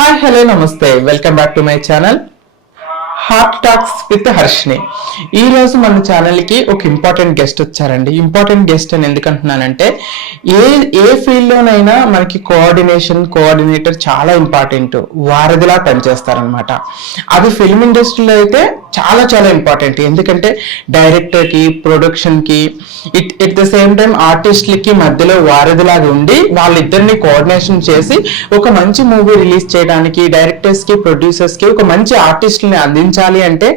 Hi hello నమస్తే welcome back to my channel heart talks with Harshini. ఈ రోజు మన ఛానల్కి ఒక ఇంపార్టెంట్ గెస్ట్ వచ్చారండి. ఇంపార్టెంట్ గెస్ట్ అని ఎందుకంటున్నానంటే ఏ ఫీల్డ్లోనైనా మనకి కోఆర్డినేటర్ చాలా ఇంపార్టెంట్, వారధిలా పనిచేస్తారనమాట. అది ఫిల్మ్ ఇండస్ట్రీలో అయితే చాలా చాలా ఇంపార్టెంట్. ఎందుకంటే డైరెక్టర్కి, ప్రొడక్షన్కి, ఎట్ ద సేమ్ టైం ఆర్టిస్ట్లకి మధ్యలో వారధిలాగా ఉండి వాళ్ళిద్దరిని కోఆర్డినేషన్ చేసి ఒక మంచి మూవీ రిలీజ్ చేయడానికి డైరెక్టర్స్కి, ప్రొడ్యూసర్స్కి ఒక మంచి ఆర్టిస్ట్ని అందించాలి అంటే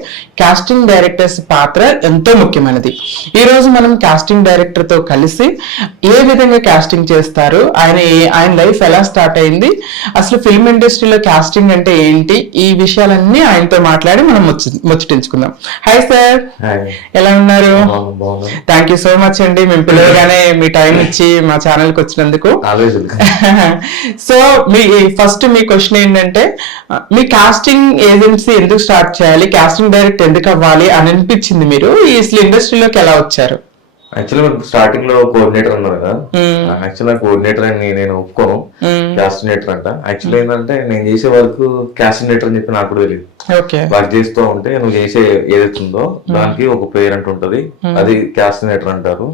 కాస్టింగ్ డైరెక్టర్స్ పాత్ర ఎంతో ముఖ్యమైనది. ఈ రోజు మనం కాస్టింగ్ డైరెక్టర్తో కలిసి ఏ విధంగా కాస్టింగ్ చేస్తారు, ఆయన లైఫ్ ఎలా స్టార్ట్ అయింది, అసలు ఫిల్మ్ ఇండస్ట్రీలో కాస్టింగ్ అంటే ఏంటి, ఈ విషయాలన్నీ ఆయనతో మాట్లాడి మనం ముచ్చటించుకుందాం. హాయ్ సార్, ఎలా ఉన్నారు? థ్యాంక్ యూ సో మచ్ అండి, మేము పిలవగానే మీ టైం ఇచ్చి మా ఛానల్కి వచ్చినందుకు. సో మీ క్వశ్చన్ ఏంటంటే, మీ కాస్టింగ్ ఏజెన్సీ ఎందుకు స్టార్ట్ చేయాలి, కాస్టింగ్ డైరెక్టర్ ఎందుకు అవ్వాలి అని అనిపించింది? మీరు ఈ ఇండస్ట్రీలోకి ఎలా వచ్చారు? యాక్చువల్లీ స్టార్టింగ్ లో కోఆర్డినేటర్ ఉన్నారు కదా, యాక్చువల్ కోఆర్డినేటర్ అని నేను ఒప్పుకోను, క్యాస్టినేటర్ అంట. యాక్చువల్లీ ఏంటంటే నేను చేసే వర్క్ క్యాస్టినేటర్ అని చెప్పి నాకు కూడా తెలియదు. వర్క్ చేస్తూ ఉంటే నువ్వు చేసే ఏదైతే ఉందో దానికి ఒక పేరు అంటూ ఉంటది, అది క్యాస్టినేటర్ అంటారు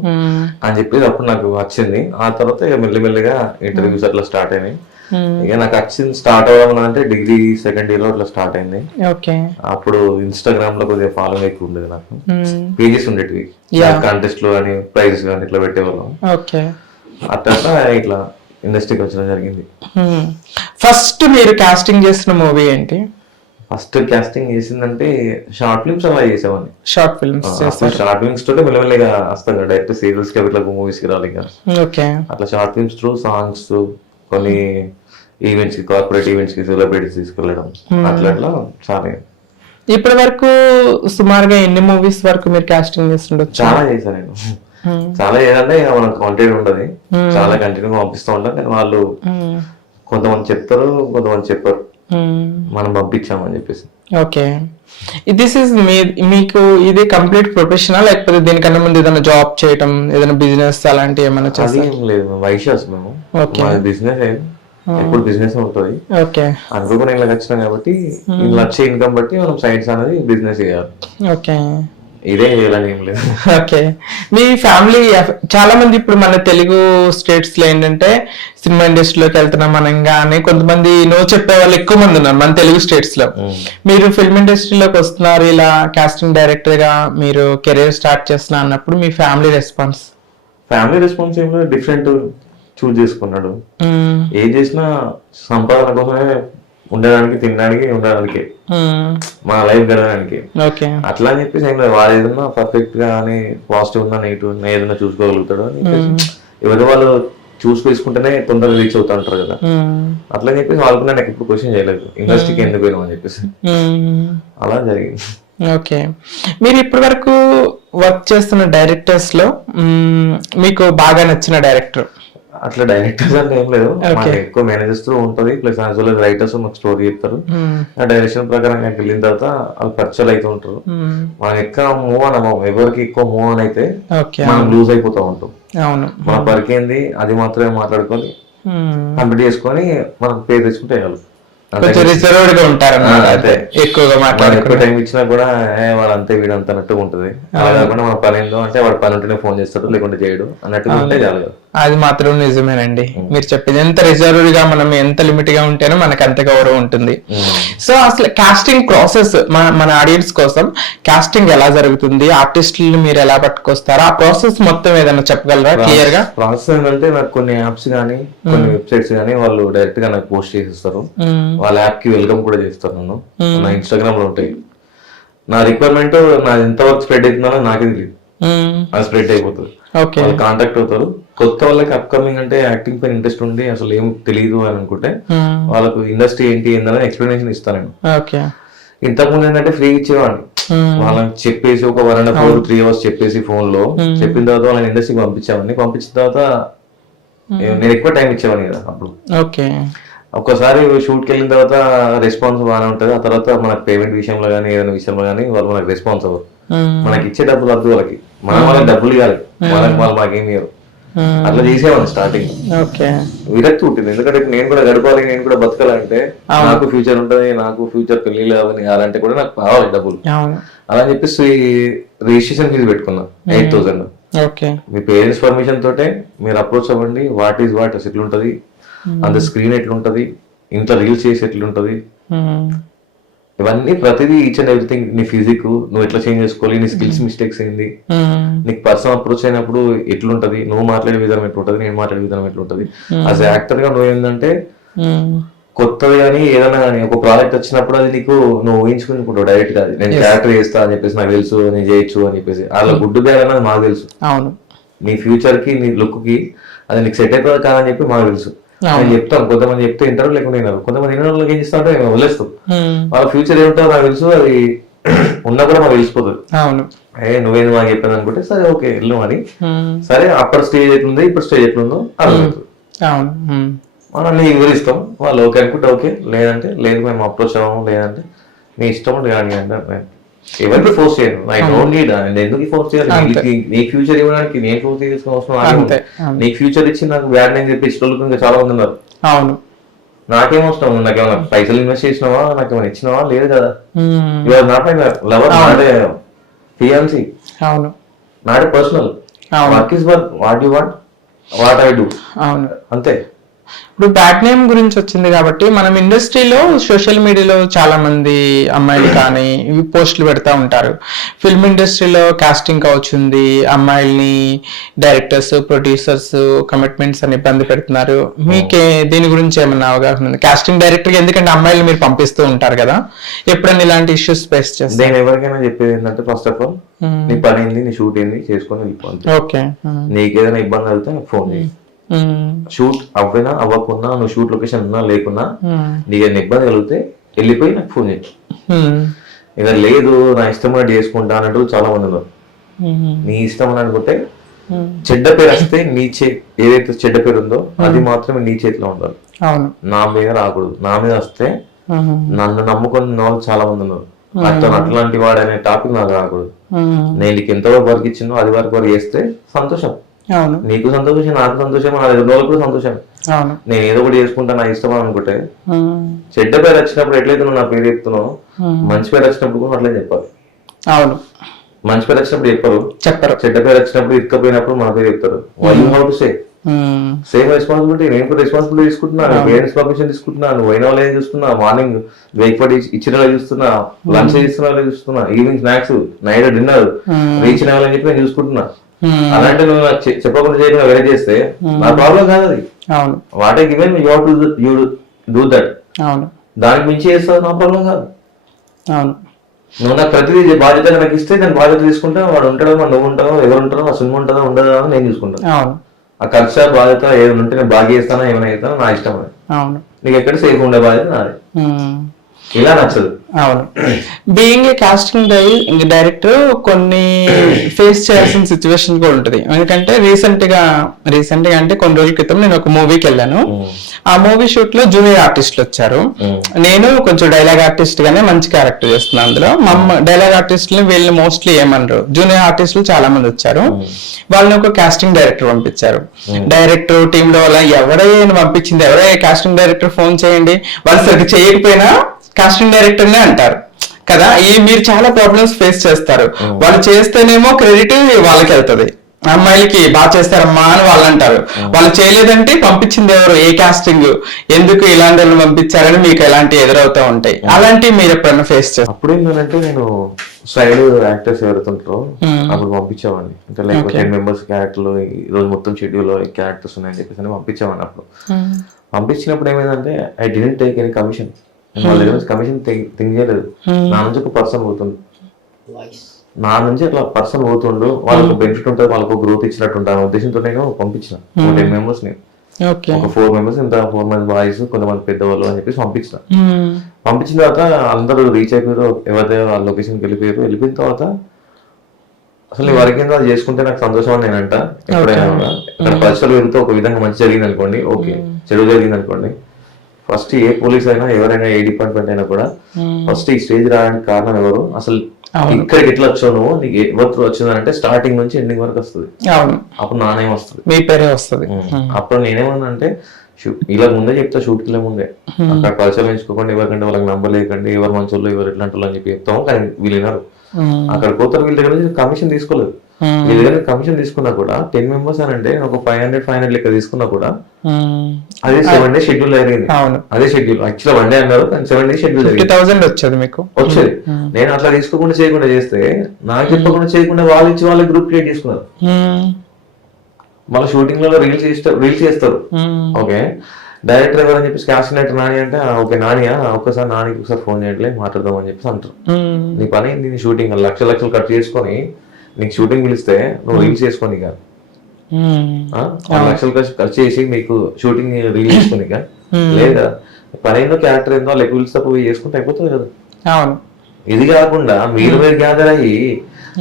అని చెప్పేసి అప్పుడు నాకు వచ్చింది. ఆ తర్వాత ఇక మెల్లిమెల్లిగా ఇంటర్వ్యూస్ అట్లా స్టార్ట్ అయినాయి. ఇక నాకు వచ్చింది స్టార్ట్ అవ్వడం అంటే డిగ్రీ సెకండ్ ఇయర్ లో అట్లా స్టార్ట్ అయింది. అప్పుడు ఇన్స్టాగ్రామ్ లో కొద్దిగా ఫాలోయింగ్ ఎక్కువ ఉండేది, నాకు పేజెస్ ఉండేటివి, కాంటెస్ట్ లో కానీ ప్రైజెస్ కానీ ఇట్లా పెట్టేవాళ్ళం. అట్లా ఇట్లా ఇండస్ట్రీకి వచ్చడం జరిగింది. ఫస్ట్ మీరు కాస్టింగ్ చేసిన మూవీ ఏంటి? ఫస్ట్ కాస్టింగ్ చేసిందంటే షార్ట్ ఫిల్మ్స్ అలా చేసేవాడిని. షార్ట్ ఫిల్మ్స్ షార్ట్ ఫిల్మ్స్ తోటే మెల్లమెల్లగా వస్తాం కదా, డైరెక్ట్ సీరియల్స్ కి ఇట్లా మూవీస్ కి రాలి. అట్లా షార్ట్ ఫిల్మ్స్ త్రూ సాంగ్స్, కొన్ని ఈవెంట్స్ కి, కార్పొరేట్ ఈవెంట్స్ కి సెలబ్రిటీస్ తీసుకెళ్ళడం, అట్లా చాలా. ఇప్పటి వరకు సుమారుగా ఎన్ని మూవీస్ వరకు మీరు కాస్టింగ్ చేస్తుండొచ్చు? చాలా చేశాను నేను. చాలా ఏదంటే మనకు కాంటెంట్ ఉంటది, చాలా కంటిన్యూగా పంపిస్తూ ఉంటాం. కానీ వాళ్ళు కొంతమంది చెప్తారు, కొంతమంది చెప్పారు, మనం పంపించామని చెప్పేసి. ఓకే, దిస్ ఇస్ మీకు ఇది కంప్లీట్ ప్రొఫెషనల్, లేకపోతే దీనికన్నా ముందు ఏదైనా జాబ్ చేయటం, ఏదైనా బిజినెస్ అలాంటి ఏమైనా చేస్తాం? లేదు, వైశ్యాస్ మేము బిజినెస్ ఎప్పుడు బిజినెస్ ఉంటుంది. అనుకోకుండా ఇలా వచ్చినాం కాబట్టి ఇలా వచ్చే ఇన్కమ్ బట్టి మనం సైడ్స్ అనేది బిజినెస్ చేయాలి. ఓకే, ఇదే చేయాలని ఏం లేదు. ఓకే, మీ ఫ్యామిలీ చాలా మంది ఇప్పుడు మన తెలుగు స్టేట్స్ లో ఏంటంటే సినిమా ఇండస్ట్రీలోకి వెళ్తున్నాం అనగానే కొంతమంది నో చెప్పే వాళ్ళు ఎక్కువ మంది ఉన్నారు మన తెలుగు స్టేట్స్ లో. మీరు ఫిల్మ్ ఇండస్ట్రీలోకి వస్తున్నారు, ఇలా కాస్టింగ్ డైరెక్టర్ గా మీరు కెరీర్ స్టార్ట్ చేస్తున్నా అన్నప్పుడు మీ ఫ్యామిలీ రెస్పాన్స్ ఏం లేదు, డిఫరెంట్ చూస్ చేసుకున్నాడు. ఏం చేసినా సంపాదన కోసమే, ఉండడానికి, తినడానికి, ఉండడానికి, మన లైఫ్ గడవడానికి. అట్లా అని చెప్పేసి ఏం లేదు, వాళ్ళు ఏదన్నా పర్ఫెక్ట్ గా అని పాజిటివ్ ఉన్నా నెగిటివ్ ఉన్నా ఏదైనా చూసుకోగలుగుతాడు అని చెప్పేసి ఎవరి వాళ్ళు చూసుకుంటేనే తొందరగా రీచ్ అవుతా ఉంటారు కదా. అట్లా అని చెప్పేసి వాళ్ళకు నాకు ఎప్పుడు క్వశ్చన్ చేయలేదు, ఇండస్ట్రీకి ఎందుకు పోయినాం అని చెప్పేసి. అలా జరిగింది. ఓకే, మీరు ఇప్పటి వరకు వర్క్ చేస్తున్న డైరెక్టర్స్ లో మీకు బాగా నచ్చిన డైరెక్టర్? అట్లా డైరెక్టర్స్ అంటే ఏం లేదు, ఎక్కువ మేనేజర్స్ తో ఉంటది, plus as well as writers మాకు స్టోరీ చెప్తారు. ఆ డైరెక్షన్ ప్రకారం వెళ్ళిన తర్వాత వాళ్ళు పరిచయాలు అయితే ఉంటారు. మనం ఎక్కువ మూవ్ అనమో, ఎవరికి ఎక్కువ మూవ్ అని అయితే మనం లూజ్ అయిపోతా ఉంటాం. మన పరికేంది అది మాత్రమే మాట్లాడుకొని కంప్లీట్ చేసుకొని మనం పేరు తెచ్చుకుంటే వేయాలి. ఎక్కువ టైం ఇచ్చినా కూడా వాళ్ళంతే వీడంతా అన్నట్టుగా ఉంటది. అలా కాకుండా మన పని ఏందో అంటే వాడు పని ఉంటేనే ఫోన్ చేస్తాడు, లేకుంటే చేయడు అన్నట్టుగా ఉంటే చాలు. అది మాత్రం నిజమేనండి, మీరు చెప్పేది. ఎంత రిజర్వ్ గా మనం ఎంత లిమిట్ గా ఉంటేనో మనకు అంత గౌరవం ఉంటుంది. సో అసలు కాస్టింగ్ ప్రాసెస్ మన ఆడియన్స్ కోసం కాస్టింగ్ ఎలా జరుగుతుంది, ఆర్టిస్టులు మీరు ఎలా పట్టుకొస్తారో ఆ ప్రాసెస్ మొత్తం ఏదైనా చెప్పగలరా క్లియర్ గా? ప్రాసెస్ ఏంటంటే నాకు కొన్ని యాప్స్ గానీ, కొన్ని వెబ్సైట్స్ గానీ వాళ్ళు డైరెక్ట్ గా నాకు పోస్ట్ చేసిస్తారు. వాళ్ళ యాప్ కి వెల్కమ్ కూడా చేస్తారు. నన్ను నా ఇన్స్టాగ్రామ్ లో ఉంటాయి. నా రిక్వైర్మెంట్ నాది ఎంతవరకు స్ప్రెడ్ అవుతుందో నాకే తెలియదు, అది స్ప్రెడ్ అయిపోతుంది. వాళ్ళు కాంటాక్ట్ అవుతారు. కొత్త వాళ్ళకి అప్కమింగ్ అంటే యాక్టింగ్ పైన ఇంట్రెస్ట్ ఉండి అసలు ఏం తెలియదు అని అనుకుంటే వాళ్ళకు ఇండస్ట్రీ ఏంటి ఏందని ఎక్స్ప్లెనేషన్ ఇస్తాను నేను. ఇంతకుముందు ఏంటంటే ఫ్రీ ఇచ్చేవాడిని, వాళ్ళకి చెప్పేసి ఒక 1.5 hours చెప్పేసి ఫోన్ లో చెప్పిన తర్వాత వాళ్ళని ఇండస్ట్రీకి పంపించామని. పంపించిన తర్వాత నేను ఎక్కువ టైం ఇచ్చేవాడిని కదా అప్పుడు. ఒక్కసారి షూట్ కి వెళ్ళిన తర్వాత రెస్పాన్స్ బాగానే ఉంటది. ఆ తర్వాత మనకు పేమెంట్ విషయంలో కానీ ఏదైనా విషయంలో కానీ వాళ్ళు మనకు రెస్పాన్స్ అవ్వరు. మనకి ఇచ్చే డబ్బులు వద్దు వాళ్ళకి, మనం వాళ్ళకి డబ్బులు ఇవ్వాలి, వాళ్ళు మాకేమి ఇవ్వరు. అట్లా చేసేవాడిని స్టార్టింగ్. ఓకే. విరక్తి ఉంటుంది, ఎందుకంటే ఇప్పుడు నేను కూడా గడపాలి, నేను కూడా బతకాలంటే నాకు ఫ్యూచర్ ఉంటుంది, నాకు ఫ్యూచర్ పెళ్లి అవన్నీ కావాలంటే కూడా నాకు కావాలి డబ్బులు. అలా అని చెప్పేసి రిజిస్ట్రేషన్ ఫీజు పెట్టుకున్నా 8,000. ఓకే. మీ పేరెంట్స్ పర్మిషన్ తోటే మీరు అప్రోచ్ అవ్వండి, వాట్ ఈజ్ వాట్ అసలు ఎట్లుంటది, అంత స్క్రీన్ ఎట్లుంటది, ఇంట్లో రీల్స్ చేసి ఎట్లుంటది, ఇవన్నీ ప్రతిదీ ఈచ్ అండ్ ఎవ్రీథింగ్, నీ ఫిజిక్ నువ్వు ఎట్లా చేంజ్ చేసుకోవాలి, నీ స్కిల్స్ మిస్టేక్స్ ఏంది, నీకు పర్సనల్ అప్రోచ్ అయినప్పుడు ఎట్లుంటది, నువ్వు మాట్లాడే విధానం ఎట్లుంటది, నేను మాట్లాడే విధానం ఎట్లుంటది. యాజ్ యాక్టర్ గా నువ్వు ఏంటంటే కొత్తది కానీ ఏదైనా కానీ ఒక ప్రాజెక్ట్ వచ్చినప్పుడు అది నీకు నువ్వు ఊహించుకుంటున్నావు డైరెక్ట్ గా, నేను క్యారెక్టర్ చేస్తా అని చెప్పేసి నాకు తెలుసు, నేను చేయొచ్చు అని చెప్పేసి, అలా గుడ్డు బ్యాగ్ అన్నది మాకు తెలుసు. నీ ఫ్యూచర్ కి నీ లుక్ కి అది నీకు సెట్ అయిపోతుంది కాదని చెప్పి మాకు తెలుసు. నేను చెప్తాను, కొంతమంది చెప్తే ఇంటర్వ్యూ లేకుండా విన్నారు, కొంతమంది విన్న వాళ్ళకి ఏం చేస్తా అంటే వదిలేస్తాం. వాళ్ళ ఫ్యూచర్ ఏమిటో నాకు తెలుసు, అది ఉన్నా కూడా మాకు తెలిసిపోతుంది. నువ్వేంది మాకు చెప్పాను అనుకుంటే సరే ఓకే వెళ్ళు అని, సరే అప్పటి స్టేజ్ ఎట్లుందో ఇప్పుడు స్టేజ్ ఎట్లుందో అర్థమవుతుంది. మనం అన్ని వివరిస్తాం, వాళ్ళు ఓకే అనుకుంటే ఓకే, లేదంటే లేదు మేము అప్రోచ్ అవ్వము, లేదంటే నీ ఇష్టం కానీ అంటే ఎవరికి ఫోర్స్ చేయను. ఐ డోంట్ నీడ్, ఎందుకు ఫోర్స్ చేయాలి, నీ ఫ్యూచర్ ఇవ్వడానికి నేను ఫోర్స్ చేసుకుని అవసరం, నీకు ఫ్యూచర్ ఇచ్చి నాకు బ్యాడ్ నేమ్ చెప్పి ఇష్టం ఇంకా చాలా మంది ఉన్నారు. నాకేం అవసరం, నాకేమైనా పైసలు ఇన్వెస్ట్ చేసినావా, నాకేమైనా ఇచ్చినావా, లేదు కదా. ఇవాళ not my lover, not fiancée, not personal, work is work, what you want, what I do, అంతే. ఇప్పుడు బ్యాడ్ నేమ్ గురించి వచ్చింది కాబట్టి మనం ఇండస్ట్రీలో సోషల్ మీడియాలో చాలా మంది అమ్మాయిలు కానీ ఇవి పోస్టులు పెడతా ఉంటారు. ఫిల్మ్ ఇండస్ట్రీలో కాస్టింగ్ కావచ్చుంది, అమ్మాయిల్ని డైరెక్టర్స్ ప్రొడ్యూసర్స్ కమిట్మెంట్స్ అని ఇబ్బంది పెడుతున్నారు. మీకే దీని గురించి ఏమన్నా అవగాహన ఉంది? కాస్టింగ్ డైరెక్టర్ ఎందుకంటే అమ్మాయిలు మీరు పంపిస్తూ ఉంటారు కదా, ఎప్పుడన్నా ఇలాంటి ఇష్యూస్ ఫేస్ చేస్తారు? నేను ఎవరికైనా చెప్పేది ఏంటంటే ఫస్ట్ ఆఫ్ ఆల్ నీ పని ఏంది, నీ షూట్ ఏంది చేసుకొని వెళ్ళిపోతుంది. ఓకే. నీకేదైనా ఇబ్బంది అయితే నాకు ఫోన్ చేయి, షూట్ అవ్వనా అవ్వకున్నా, నువ్వు షూట్ లొకేషన్ ఉన్నా లేకున్నా నీకు ఏదైనా ఇబ్బంది కలిగితే వెళ్ళిపోయి నాకు ఫోన్ చేయి. ఇక లేదు నా ఇష్టం అని చేసుకుంటా అన్నట్టు చాలా మంది ఉన్నారు. నీ ఇష్టం అని అనుకుంటే చెడ్డ పేరు వస్తే ఏదైతే చెడ్డ పేరు ఉందో అది మాత్రమే నీ చేతిలో ఉండాలి, నా మీద రాకూడదు. నా మీద వస్తే నన్ను నమ్ముకున్న వాళ్ళు చాలా మంది ఉన్నారు, అతను అట్లాంటి వాడు అనే టాపిక్ నాకు రాకూడదు. నేను నీకు ఎంతవరకు వర్క్ ఇచ్చినో అది వరకు చేస్తే సంతోషం, నీకు సంతోషం, నాకు సంతోషం, నా దగ్గర వాళ్ళకు కూడా సంతోషం. నేను ఏదో ఒకటి చేసుకుంటా నా ఇష్టం అనుకుంటే, చెడ్డ పేరు వచ్చినప్పుడు ఎట్లయితే నువ్వు నా పేరు చెప్తున్నావు, మంచి పేరు వచ్చినప్పుడు కూడా అట్లే చెప్పాలి. మంచి పేరు వచ్చినప్పుడు చెప్పరు, చెడ్డ పేరు వచ్చినప్పుడు ఇరుక్కపోయినప్పుడు మన పేరు చెప్తారు. సేమ్ రెస్పాన్సిబిలిటీ, నేను కూడా రెస్పాన్సిబిలిటీ తీసుకుంటున్నాను, పేరెంట్స్ పర్మిషన్ తీసుకుంటున్నా, నువ్వు అయిన వాళ్ళు ఏం చూస్తున్నా, మార్నింగ్ బ్రేక్ఫాస్ట్ ఇచ్చిన వాళ్ళు చూస్తున్నా, లంచ్ చేస్తున్న వాళ్ళు చూస్తున్నా, evening snacks, night dinner reach అవ్వాలని చెప్పి నేను చూసుకుంటున్నా. అలాంటి నువ్వు చెప్పకుండా చేయకుండా వేరే చేస్తే నా ప్రాబ్లం కాదు అది. What I given you have to do that. దానికి మించి చేస్తావు నా ప్రాబ్లం కాదు. నువ్వు నాకు ప్రతిదీ బాధ్యతగా నాకు ఇస్తే దాని బాధ్యత తీసుకుంటా, వాడు ఉంటాడో నువ్వు ఉంటావో ఎవరు ఉంటారో, ఆ సినిమా ఉంటుందో ఉండదో అని నేను చూసుకుంటాను. ఆ ఖర్చు బాధ్యత ఏమైనా ఉంటే నేను బాగా చేస్తానో ఏమైనా చేస్తానో నా ఇష్టం. నీకు ఎక్కడ సేఫ్ ఉండే బాధ్యత నాది. ఇలా నచ్చదు. అవును. బీయింగ్ ఏ కాస్టింగ్ డైరెక్టర్ కొన్ని ఫేస్ చేయాల్సిన సిచ్యువేషన్ కూడా ఉంటుంది. ఎందుకంటే రీసెంట్ గా అంటే కొన్ని రోజుల క్రితం నేను ఒక మూవీకి వెళ్ళాను. ఆ మూవీ షూట్ లో జూనియర్ ఆర్టిస్టులు వచ్చారు. నేను కొంచెం డైలాగ్ ఆర్టిస్ట్ గానే మంచి క్యారెక్టర్ చేస్తున్నాను అందులో. మా డైలాగ్ ఆర్టిస్టులు వీళ్ళు మోస్ట్లీ ఏమన్నారు, జూనియర్ ఆర్టిస్టులు చాలా మంది వచ్చారు. వాళ్ళని ఒక కాస్టింగ్ డైరెక్టర్ పంపించారు. డైరెక్టర్ టీమ్ లో వాళ్ళ ఎవరైనా పంపించింది, ఎవరైనా కాస్టింగ్ డైరెక్టర్ ఫోన్ చేయండి, వాళ్ళు సరిగ్గా చేయకపోయినా కాస్టింగ్ డైరెక్టర్ నే అంటారు కదా. మీరు చాలా ప్రాబ్లమ్స్ ఫేస్ చేస్తారు. వాళ్ళు చేస్తేనేమో క్రెడిట్ వాళ్ళకి వెళ్తుంది, అమ్మాయిలకి బాగా చేస్తారమ్మా అని వాళ్ళు అంటారు. వాళ్ళు చేయలేదంటే పంపించింది ఎవరు, ఏ కాస్టింగ్, ఎందుకు ఇలాంటి వాళ్ళు పంపించారని మీకు ఎలాంటి ఎదురవుతా ఉంటాయి. అలాంటివి మీరు ఎప్పుడైనా ఫేస్ చేస్తారు? అప్పుడు ఏంటంటే నేను సైడ్ యాక్టర్స్ ఎవరుతుంటారో అప్పుడు పంపించేవాడిని. అంటే లైక్ 10 మెంబర్స్ క్యారెక్టర్లు, ఈ రోజు మొత్తం షెడ్యూల్ క్యారెక్టర్స్ ఉన్నాయని చెప్పేసి పంపించేవాడిని. అప్పుడు పంపించినప్పుడు ఏమైందంటే I didn't take any commission. వాళ్ళ దగ్గర కమిషన్ థింక్ చేయలేదు. నా నుంచి ఒక పర్సన్ పోతుంది, నా నుంచి అట్లా పర్సన్ పోతుండు, వాళ్ళకు బెనిఫిట్ ఉంటుంది, వాళ్ళకు గ్రోత్ ఇచ్చినట్టు ఉంటాను ఉద్దేశంతో నేను పంపించిన 10 మెంబర్స్ ని. ఒక 4 మెంబర్స్, ఇంత 4 మంది బాయ్స్, కొంతమంది పెద్దవాళ్ళు అని చెప్పేసి పంపించిన. పంపించిన తర్వాత అందరూ రీచ్ అయిపోయారు, ఎవరి వాళ్ళ లొకేషన్కి వెళ్ళిపోయారు. వెళ్ళిపోయిన తర్వాత అసలు నీ వరకు అది చేసుకుంటే నాకు సంతోషం అని నేనంట. ఎప్పుడైనా ఇక్కడ పరిస్థితులు వెళ్తే ఒక విధంగా మంచి జరిగింది అనుకోండి, ఓకే. చెడు జరిగింది అనుకోండి, ఫస్ట్ ఏ పోలీస్ అయినా ఎవరైనా ఏ డిపార్ట్మెంట్ అయినా కూడా ఫస్ట్ ఈ స్టేజ్ రావడానికి కారణం ఎవరు, అసలు అవును. ఇక్కడికి ఎట్లా వచ్చావు నువ్వు, నీకు ఎవరు వచ్చిందంటే స్టార్టింగ్ నుంచి ఎండింగ్ వరకు వస్తుంది. అవును, అప్పుడు నానేం వస్తుంది, మీ పేరే వస్తుంది. అప్పుడు నేనేమన్నా అంటే ఇలా ముందే చెప్తా, షూట్ కి ముందే అక్కడ కల్చర్ ఎంచుకోకుండా ఎవరికంటే వాళ్ళకి నంబర్ లేకండి, ఎవరు మంచోళ్ళు ఎవరు ఎట్లాంటి వాళ్ళు అని చెప్పి చెప్తాము. కానీ వీళ్ళు వినరు. అక్కడ పోతారు, వీళ్ళ దగ్గర నుంచి కమిషన్ తీసుకోలేదు. వీళ్ళ దగ్గర కమిషన్ తీసుకున్నా కూడా 10 members అని అంటే ఒక 500 లెక్క తీసుకున్నా కూడా అదే 7 days షెడ్యూల్ జరిగింది. అదే షెడ్యూల్ యాక్చువల్ 1 day అన్నారు, కానీ 7 days షెడ్యూల్ 50,000 వచ్చేది మీకు వచ్చేది. నేను అట్లా తీసుకోకుండా చేయకుండా చేస్తే, నాకు చెప్పకుండా చేయకుండా వాళ్ళు ఇచ్చి వాళ్ళ గ్రూప్ క్రియేట్ చేసుకున్నారు. మళ్ళీ షూటింగ్ లో రీల్స్ చేస్తారు. ఓకే, డైరెక్టర్ ఎవరని చెప్పేసి క్యాస్టింగ్ డైరెక్టర్ నాని అంటే ఓకే నానియా, ఒక్కసారి నానికి ఒకసారి ఫోన్ చేయట్లే మాట్లాడదాం అని చెప్పేసి అంటారు. నీ పని నీ షూటింగ్ లక్షలు కట్ చేసుకొని నీకు షూటింగ్ పిలిస్తే నువ్వు రీల్స్ చేసుకొని కాదు, లక్షలు ఖర్చు చేసి మీకు షూటింగ్ రీల్ చేసుకొని లేదా పని ఏందో క్యారెక్టర్ ఏందో లెక్క పిలిస్తే పోయి చేసుకుంటే అయిపోతుంది కదా. ఇది కాకుండా మీరు గ్యాదర్ అయ్యి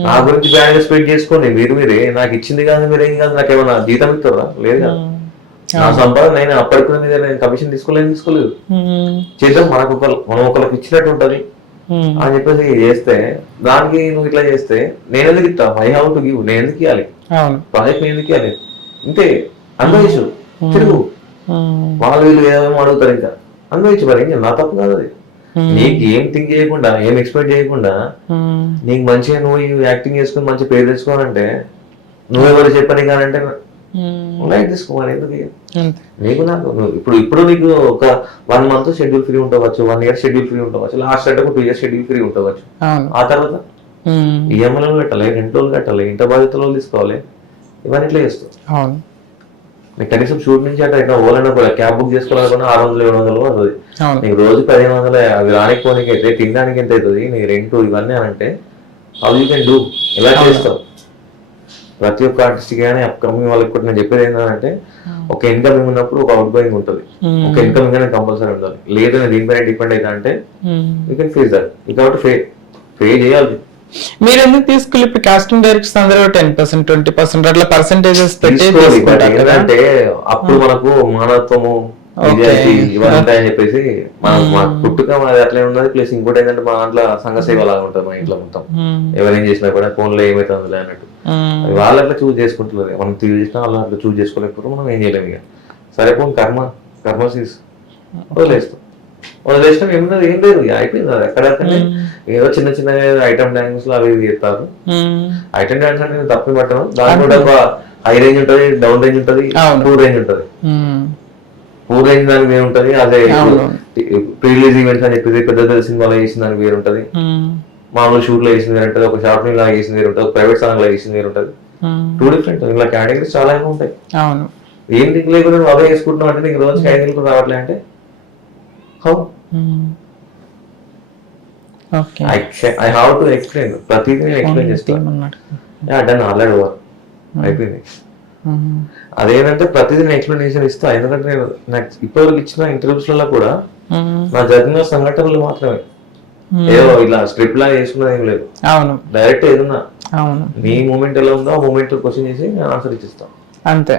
నా గురించి బ్యాడ్ గా స్పెండ్ చేసుకోండి, మీరే నాకు ఇచ్చింది కాదు, మీరేం కాదు, నాకు ఏమన్నా జీతం ఇస్తారా? లేదు కదా. నా సంపాదన నేను అప్పటికున్న మీద నేను కమిషన్ తీసుకోలేదు. చేద్దాం, మనం ఒకరికి ఇచ్చినట్టు ఉంటది అని చెప్పేసి చేస్తే, దానికి నువ్వు ఇట్లా చేస్తే నేను ఎందుకు ఇస్తా? ఐ హావ్ టు గివ్, నేను ఎందుకు ఇవ్వాలి ప్రాజెక్ట్, నేను ఎందుకు ఇవ్వాలి? ఇంతే, అనుభవించు, తిరుగు. వాళ్ళు వీళ్ళు ఏమేమో అడుగుతారు, ఇంకా అనుభవించు. మరి నా తప్పు కాదు అది. నీకు ఏం థింక్ చేయకుండా, ఏం ఎక్స్పెక్ట్ చేయకుండా, నీకు మంచిగా నువ్వు యాక్టింగ్ చేసుకుని మంచి పేరు తెచ్చుకోవాలంటే నువ్వెవరు చెప్పని కానంటే లైట్ తీసుకోవాలి. ఎందుకు నీకు నాకు ఇప్పుడు నీకు ఒక 1 month షెడ్యూల్ ఫ్రీ ఉండవచ్చు, 1 year షెడ్యూల్ ఫ్రీ ఉండవచ్చు, లాస్ట్ అంటే 2 years షెడ్యూల్ ఫ్రీ ఉండవచ్చు. ఆ తర్వాత ఈఎంఐలు కట్టాలి, రెంట్లు కట్టాలి, ఇంట బాధ్యతలు తీసుకోవాలి, ఇవన్నీ ఇట్లా చేస్తావు. నీకు కనీసం షూట్ నుంచి అంటే ఇట్లా ఓలైనా కూడా క్యాబ్ బుక్ చేసుకోవాలనుకున్నా 600-700 అవుతుంది. నీకు రోజు 1500 అవి రానిపోనికి అయితే, తినడానికి ఎంత అవుతుంది, నీ రెంట్ ఇవన్నీ అని అంటే హౌ యూ కెన్ డూ, ఎలా చేస్తావు? ప్రతి ఒక్క ఆర్టిస్ట్ కానీ అప్కమింగ్ వాళ్ళకి కూడా నేను చెప్పేది ఏంటంటే, ఒక ఇన్కమింగ్ ఉన్నప్పుడు ఒక అవుట్ గోయింగ్ ఉంటుంది. ఒక ఇన్కమింగ్ అనేది కంపల్సరీ ఉండాలి. లేదు నేను దీనిపైన డిపెండ్ అయితే అంటే you can face that. You కాబట్టి పే చేయాలి. మీరు ఎందుకు తీసుకెళ్ళి ఇప్పుడు కాస్టింగ్ డైరెక్టర్స్ అందరూ 10%, 20% అట్లా పర్సెంటేజెస్ అంటే అప్పుడు మనకు మానవత్వము ఇవన్నీ అని చెప్పేసి మా పుట్టుక మాది అట్లే ఉన్నది. ప్లస్ ఇంకోటి ఏంటంటే మా దాంట్లో సంఘ సేవ లాగా ఉంటుంది. మా ఇంట్లో మొత్తం ఎవరేం చేసినా కూడా ఫోన్ లో ఏమైతుంది అన్నట్టు వాళ్ళు అట్లా చూజ్ చేసుకుంటున్నారు. మనం చేసినా వాళ్ళు అట్లా చూజ్ చేసుకోలేకపోతే మనం ఏం చేయలేము. ఇక సరే పోనీ కర్మ సీస్ వదిలేసినాం, ఏమున్నది ఏం లేదు, అయిపోయింది. అది ఎక్కడెక్కడే ఏదో చిన్న చిన్న ఐటమ్ డాన్స్ లో అవి చేస్తారు. ఐటమ్ డాన్స్ అంటే తప్పని పట్టడం, దాని కూడా ఒక హై రేంజ్ ఉంటది, డౌన్ రేంజ్ ఉంటది, పూర్ రేంజ్ ఉంటది. పూర్ రేంజ్ దానికి వేరు ఉంటది, అదే ప్రీ రిలీజ్ ఈవెంట్స్ అని చెప్పేసి పెద్ద పెద్ద సినిమాలో చేసిన దానికి వేరు ఉంటది, మామూలు షూట్ లో వేసింది వేరు ఉంటది, ఒక షార్ట్ ఫిల్మ్ లాగా వేసింది వేరు ఉంటది, ప్రైవేట్ సాంగ్ లాగా వేసింది వేరు ఉంటది. 2 డిఫరెంట్ ఇలా కేటగిరీస్ చాలా ఎక్కువ ఉంటాయి. ఏం దిక్కు లేకుండా నువ్వు అవే వేసుకుంటున్నావు అంటే నీకు రోజు 5 కూడా రావట్లే అంటే how? I have to explain. ప్రతిదీ నేను ఎక్స్ప్లెయిన్ చేస్తాను. డన్ ఆల్రెడీ ఓవర్ అయిపోయింది. అదేంటంటే ప్రతిదీ నేను ఎక్స్ప్లెనేషన్ ఇస్తా. ఎందుకంటే నేను నాకు ఇప్పటివరకు ఇచ్చిన ఇంటర్వ్యూస్లలో కూడా నా జరిగిన సంఘటనలు మాత్రమే, ఏదో ఇలా స్క్రిప్ట్ లాగా చేసుకున్నది ఏం లేదు. డైరెక్ట్ ఏదన్నా నీ మూమెంట్ ఎలా ఉందో ఆ మూమెంట్ క్వశ్చన్ చేసి నేను ఆన్సర్ ఇచ్చిస్తాను అంతే.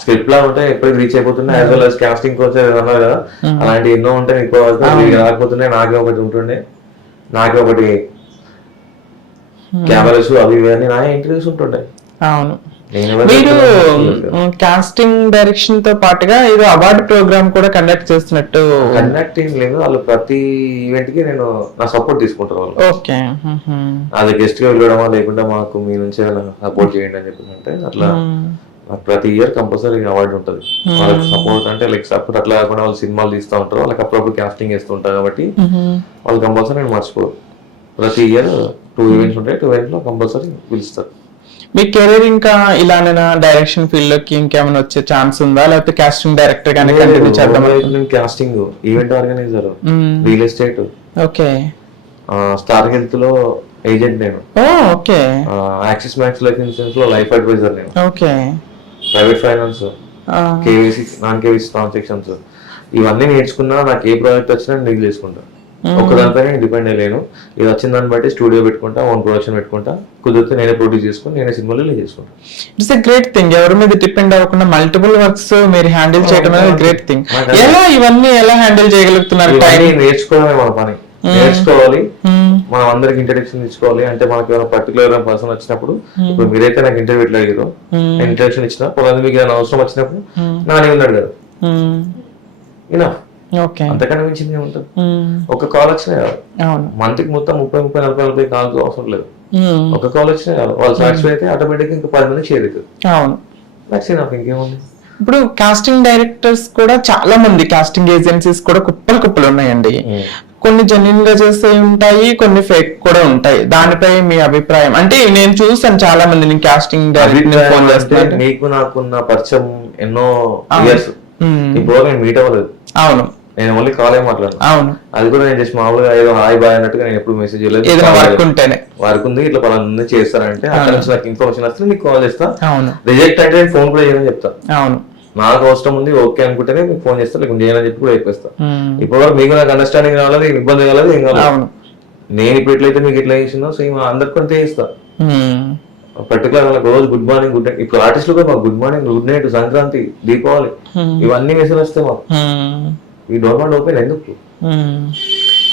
స్క్రిప్ట్ లా ఉంటే ఎప్పటికి రీచ్ అయిపోతున్నాయి. As well as casting coach అన్నారు కదా, అలాంటి ఎన్నో ఉంటాయి. ఎక్కువ రాకపోతున్నాయి. నాకే ఒకటి ఉంటుండే, నాకే ఒకటి కెమెరాస్ అవి ఇవన్నీ నా ఇంటర్వ్యూస్ ఉంటుండే. అవును, మీరు కాస్టింగ్ డైరెక్షన్ తో పాటుగా ఏదో అవార్డు ప్రోగ్రామ్ కూడా కండక్ట్ చేస్తున్నట్టు. కండక్ట్ ఏం లేదు, వాళ్ళు ప్రతి ఈవెంట్ కి నేను నా సపోర్ట్ తీసుకుంటారు వాళ్ళు. ఓకే, అది గెస్ట్ గా వెళ్ళడమా లేకుండా మాకు మీ నుంచి సపోర్ట్ చేయండి అని చెప్పి అంటే అట్లా ప్రతి ఇయర్ కంపల్సరీ అవార్డు ఉంటుంది. వాళ్ళకి సపోర్ట్ అంటే లైక్ సపోర్ట్ అట్లా కాకుండా వాళ్ళు సినిమాలు తీస్తూ ఉంటారు, వాళ్ళకి అప్పుడప్పుడు కాస్టింగ్ చేస్తూ ఉంటారు కాబట్టి వాళ్ళు కంపల్సరీ నేను మర్చిపోరు. ప్రతి ఇయర్ 2 ఈవెంట్స్ ఉంటాయి, 2 ఈవెంట్స్ లో కంపల్సరీ పిలుస్తారు. మీ కెరీర్ ఇంకా ఇలానేనా డైరెక్షన్ ఫీల్డ్ లోకి ఇంకేమైనా వచ్చే ఛాన్స్ ఉందా, లేకపోతే కాస్టింగ్ డైరెక్టర్ గానీ కంటిన్యూ చేద్దాం? Casting, event organizer, real estate, okay, Star Health లో ఏజెంట్ నేను, okay, Axis Max Life Insurance లో లైఫ్ అడ్వైజర్ నేను, okay, private finance, KYC non KYC transactions ఇవన్నీ నేర్చుకున్నా. నాకు ఏ ప్రాజెక్ట్ వచ్చినా నేను డీల్ చేసుకుంటా. ఒక్కదానిపైన డిపెండ్ అయ్యలేను. ఇది వచ్చిన దాన్ని బట్టి స్టూడియో పెట్టుకుంటా, ఓన్ ప్రొడక్షన్ పెట్టుకుంటా, కుదిరితే నేనే ప్రొడ్యూస్ చేసుకుని నేనే సినిమాలు రిలీజ్ చేసుకుంటా. It's a great thing. ఎవరి మీద డిపెండ్ అవ్వకుండా మల్టిపుల్ వర్క్స్ మీరు హ్యాండిల్ చేయడం అనేది గ్రేట్ థింగ్. ఎలా ఇవన్నీ ఎలా హ్యాండిల్ చేయగలుగుతున్నారు? నేర్చుకోవడమే మన పని. నేర్చుకోవాలి, మనం అందరికి ఇంట్రడక్షన్ ఇచ్చుకోవాలి. అంటే మనకి ఏమైనా పర్టికులర్ పర్సన్ వచ్చినప్పుడు, ఇప్పుడు మీరైతే నాకు ఇంటర్వ్యూ ఎట్లా అడిగారు, నేను ఇంట్రడక్షన్ ఇచ్చిన పొలం మీకు ఏమైనా అవసరం వచ్చినప్పుడు నానే ఉన్నాడు కదా, ఇనా అంతకన్నా మించింది ఏముంటుంది. ఒక కాల్ వచ్చినా మంత్కి మొత్తం 30-40 కాల్స్ అవసరం లేదు. ఒక కాల్ వచ్చినా వాళ్ళు సాటిస్ఫై అయితే ఆటోమేటిక్ ఇంకా 10 మందికి షేర్ అవుతుంది. ఇంకేముంది. ఇప్పుడు కాస్టింగ్ డైరెక్టర్స్ కూడా చాలా మంది, కాస్టింగ్ ఏజెన్సీస్ కూడా కుప్పలు ఉన్నాయండి. కొన్ని జెన్యున్ గా చేసే ఉంటాయి, కొన్ని ఫేక్ కూడా ఉంటాయి. దానిపై మీ అభిప్రాయం? అంటే నేను చూసాను చాలా మంది కాస్టింగ్ డైరెక్టర్ ఫోన్ చేస్తారు. మీకు నాకున్న పరిచయం ఎన్నో ఇయర్స్, ఇప్పుడు నేను మీట్ అవ్వలేదు. అవును, నేను ఓన్లీ కాలే మాట్లాడాను. అవును, అది కూడా నేను జస్ట్ మామూలుగా ఏదో హాయ్ బాయ్ అన్నట్టుగా నేను ఎప్పుడు మెసేజ్ చేయలేదు. వర్క్ ఉంది ఇట్లా పలానా చేస్తారంటే అక్కడ నుంచి నాకు ఇన్ఫర్మేషన్ వస్తే నీకు కాల్ చేస్తా, రిజెక్ట్ అంటే నేను ఫోన్ కూడా చేయని చెప్తా. అవును, నాకు అవసరం ఉంది ఓకే అనుకుంటేనే మీకు ఫోన్ చేస్తా, లేకపోతే చేయని చెప్పి కూడా చెప్పేస్తా. ఇప్పుడు మీకు నాకు అండర్స్టాండింగ్ కావాలి, ఇబ్బంది కాలేదు, ఏం కావాలి. నేను ఇప్పుడు ఎట్లయితే మీకు ఎట్లా చేసిందో సేమ్ అందరికి కూడా చేస్తా. పర్టికులర్ వాళ్ళకి రోజు గుడ్ మార్నింగ్ గుడ్ నైట్, ఇప్పుడు ఆర్టిస్టులు కూడా మాకు good morning good night, Sankranti, Deepavali ఇవన్నీ మెసేజ్ వస్తాయి మాకు. ఈ డోంట్ వాంట్ ఓపెన్ ఎందుకు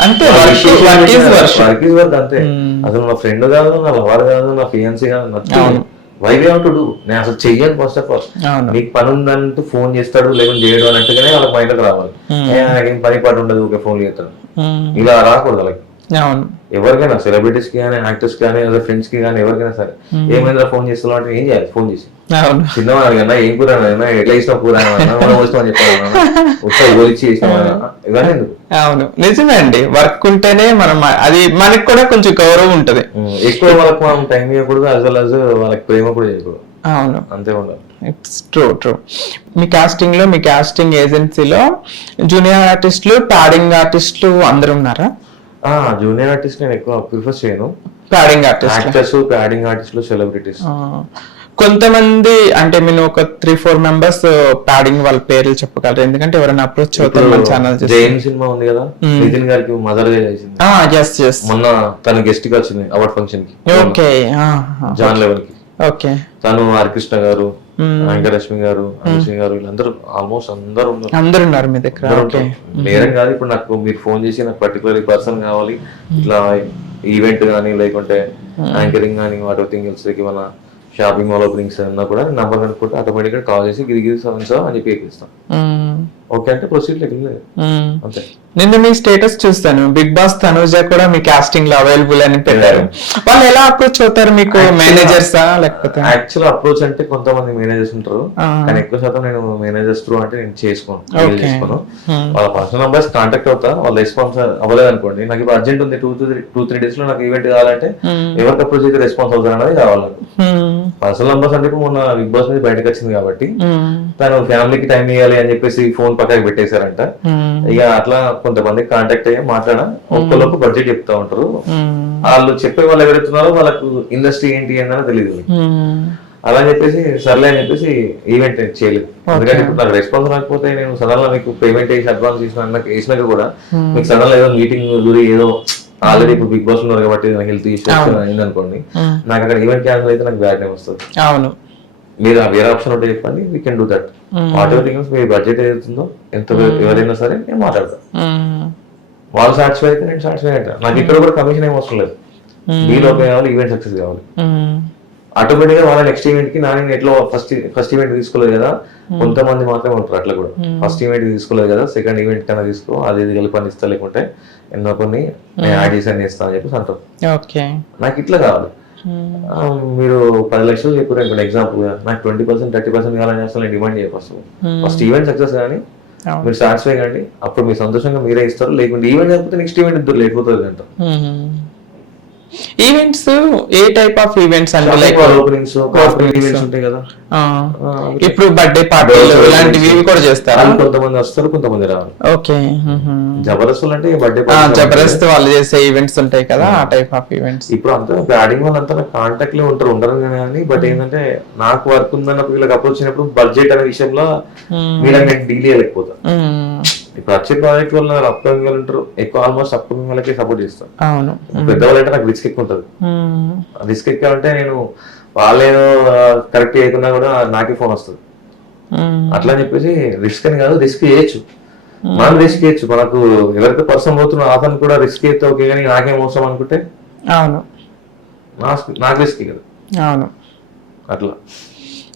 అంతే, వర్క్ ఈజ్ వర్క్ అంతే. అసలు నా ఫ్రెండ్ కాదు, నా లవర్ కాదు, నా ఫియాన్సీ కాదు, why we have to do. నేను అసలు చెయ్యను. ఫస్ట్ ఆఫ్ ఆల్ నీకు పని ఉందంటూ ఫోన్ చేస్తాడు, లేకుంటే చేయడం అన్నట్టుగానే వాళ్ళకి మైండ్కి రావాలి. నాకేం పని పాటు ఉండదు, ఒక ఫోన్ చేస్తాడు, ఇలా రాకూడదు వాళ్ళకి. ఎవరికైనా సెలబ్రిటీస్ కి కానీ, యాక్టర్స్ కానీ, ఫ్రెండ్స్ కి కానీ, ఎవరికైనా సరే ఏమైనా ఫోన్ చేస్తున్నా అంటే ఏం చేయాలి? ఫోన్ చేసి చిన్నవాడు కన్నా ఏం కూర ఎట్లా ఇష్టం కూర చెప్పాలి, ఇవన్నీ ఎందుకు? అవును, నిజమే అండి. వర్క్ ఉంటేనే మనం అది మనకి కూడా కొంచెం గౌరవం ఉంటది. ఎక్కువ వాళ్ళకి మనం టైం ఇవ్వకూడదు, అస్ వెల్ అస్ వాళ్ళకి ప్రేమ కూడా చేయకూడదు. అవును, అంతే ఉండాలి. It's true. మీ కాస్టింగ్ లో, మీ కాస్టింగ్ ఏజెన్సీలో జూనియర్ ఆర్టిస్టులు, ప్యాడింగ్ ఆర్టిస్టులు అందరు ఉన్నారా? జూనియర్ ఆర్టిస్ట్ నేను ఎక్కువ ప్రిఫర్ చేయను. ప్యాడింగ్ ఆర్టిస్ట్, యాక్టర్స్, ప్యాడింగ్ ఆర్టిస్టులు, సెలబ్రిటీస్. కొంతమంది అంటే మీరు ఒక 3-4 మెంబర్స్ ప్యాడింగ్ వాళ్ళ పేర్లు చెప్పగలరు? ఎందుకంటే ఎవరైనా అప్రోచ్ అవుతారు మన ఛానల్. జైన్ సినిమా ఉంది కదా, నితిన్ గారికి మదర్ గా చేసింది. మొన్న తన గెస్ట్ గా వచ్చింది అవార్డ్ ఫంక్షన్ కి. ఓకే, జాన్ లెవెల్ కి. ఓకే, తను హరికృష్ణ గారు, వెంకటలక్ష్మి గారు, అనుశ్రీ గారు, వీళ్ళందరూ ఆల్మోస్ట్ అందరు ఉన్నారు మీ దగ్గర. నేరం కాదు, ఇప్పుడు నాకు మీరు ఫోన్ చేసి నాకు పర్టికులర్ పర్సన్ కావాలి, ఇట్లా ఈవెంట్ గానీ లేకుంటే యాంకరింగ్ గానీ వాటి థింగ్స్ ఏమైనా షాపింగ్ మాల్ ఓపెనింగ్స్ ఉన్నా కూడా నంబర్ కనుక్కుంటే ఆటోమేటిక్ గా కాల్ చేసి గిరిగిరి సెవెన్స్ అని చెప్పి ఎక్కిస్తాం. ఓకే అంటే ప్రొసీడ్ అంతే. నిన్న మీ స్టేటస్ చూస్తాను, బిగ్ బాస్ తనుజ కూడా మీ కాస్టింగ్ లో అవైలబుల్ అని పెట్టారు. వాళ్ళు ఎలా అప్రోచ్ అవుతారు మీకు? మేనేజర్సా లేకపోతే? యాక్చువల్ అప్రోచ్ అంటే కొంతమంది మేనేజర్స్ ఉంటారు, కానీ ఎక్కువ శాతం నేను మేనేజర్స్ త్రూ అంటే నేను చేసుకోను. వాళ్ళ పర్సనల్ నంబర్స్ కాంటాక్ట్ అవుతా, వాళ్ళ రెస్పాన్స్ అవ్వలేదు అనుకోండి, నాకు ఇప్పుడు అర్జెంట్ ఉంది 2-3 days లో నాకు ఈవెంట్ కావాలంటే ఎవరికి అప్రోచ్ అయితే రెస్పాన్స్ అవుతారు అనేది కావాలి. పర్సనల్ నంబర్స్ అంటే మొన్న బిగ్ బాస్ మీద బయటకు వచ్చింది కాబట్టి తను ఫ్యామిలీకి టైం ఇవ్వాలి అని చెప్పేసి ఫోన్ పక్కకి పెట్టేశారంట. ఇక అట్లా కొంతమంది కాంటాక్ట్ అయ్యి మాట్లాడా, ఒక్కొక్కరికి బడ్జెట్ చెప్తా ఉంటారు. వాళ్ళు చెప్పే వాళ్ళు ఎవరైతున్నారో వాళ్ళకు ఇండస్ట్రీ ఏంటి అన్నది తెలియదు. అలా అని చెప్పేసి సర్లే అని చెప్పేసి ఈవెంట్ చేయలేదు. ఎందుకంటే ఇప్పుడు నాకు రెస్పాన్స్ రాకపోతే నేను సడన్ గా మీకు పేమెంట్ వేసి అడ్వాన్స్ వేసినాక కూడా మీకు సడన్ గా ఏదో మీటింగ్ దూరి ఏదో ఆల్రెడీ ఇప్పుడు బిగ్ బాస్ ఉన్నారు కాబట్టి నాకు హెల్త్ ఇష్యూస్ అయింది అనుకోండి, నాకు అక్కడ ఈవెంట్ క్యాన్సిల్ అయితే నాకు బ్యాడ్ నేమ్ వస్తుంది. అవును, మీరు వేరే ఆప్షన్ ఉంటే చెప్పండి, we can do that. What ever things me budget ఏదైతుందో ఎంత ఎవరైనా సరే నేను మాట్లాడతాను. వాళ్ళు సాటిస్ఫై అయితే నేను సాటిస్ఫై అంటా. నాకు ఇక్కడ కూడా కమిషన్ ఏం అవసరం లేదు. డీల్ ఓకే కావాలి, ఈవెంట్ సక్సెస్ కావాలి. ఆటోమేటిక్ గా వాళ్ళ నెక్స్ట్ ఈవెంట్ కి నేను ఎట్లా ఫస్ట్ ఈవెంట్ తీసుకోలేదు కదా, కొంతమంది మాత్రమే ఉంటారు అట్లా కూడా. ఫస్ట్ ఈవెంట్ తీసుకోలేదు కదా, సెకండ్ ఈవెంట్ కన్నా తీసుకో, అది కలిపి అని ఇస్తా, లేకుంటే ఎన్నో కొన్ని నేను యాడ్ చేసి అని ఇస్తా అని చెప్పేసి అంటారు. నాకు ఇట్లా కావాలి. మీరు 10 లక్షలు చెప్పారు ఎగ్జాంపుల్ గా, నాకు 20%, 30% కావాలని అసలు నేను డిమాండ్ చేయవచ్చు. ఫస్ట్ ఈవెంట్ సక్సెస్ కానీ మీరు సాటిస్ఫై కండి, అప్పుడు మీరు సంతోషంగా మీరే ఇస్తారు. లేకుంటే ఈవెంట్ లేకపోతే నెక్స్ట్ ఈవెంట్ ఇద్దరు లేకపోతుంది అంట. Events A type of events అంటే లైక్ ఓపెనింగ్స్ ఉంటాయి కదా, ఇప్పుడు బర్త్డే పార్టీలు ఇలాంటివి కూడా చేస్తారు. కొంతమంది వస్తారు, కొంతమంది రావాలి. ఓకే, జబర్దస్త్ అంటే బర్త్డే జబర్దస్త్ వాళ్ళు చేసే ఈవెంట్స్ ఉంటాయి కదా, ఆ టైప్ ఆఫ్ ఈవెంట్స్. ఇప్పుడు అంతా బ్యాడింగ్ వాళ్ళంతా కాంటాక్ట్ లో ఉండరు కానీ, బట్ ఏంటంటే నాకు వర్క్ ఉందన్నప్పుడు వీళ్ళకి అప్రోచ్ అయినప్పుడు బడ్జెట్ అనే విషయంలో వీళ్ళకి నేను డీల్ చేయలేకపోతా. ఇప్పుడు వచ్చే ప్రాజెక్ట్ వల్ల అప్కమింగ్ వాళ్ళు ఉంటారు, ఎక్కువ ఆల్మోస్ట్ అప్కమింగ్ వాళ్ళకి సపోర్ట్ చేస్తాను. పెద్దవాళ్ళు అంటే నాకు రిస్క్ ఎక్కువ ఉంటుంది. రిస్క్ ఎక్కువ అంటే నేను వాళ్ళేదో కరెక్ట్ చేయకున్నా కూడా నాకే ఫోన్ వస్తుంది. అట్లా అని చెప్పేసి రిస్క్ అని కాదు, రిస్క్ చేయొచ్చు, మనం రిస్క్ చేయొచ్చు, మనకు ఎవరైతే పర్సన్ పోతున్నా అతను కూడా రిస్క్ అయితే ఓకే, కానీ నాకేం అవసరం అనుకుంటే అవును నాకు రిస్క్ కదా. అవును. అట్లా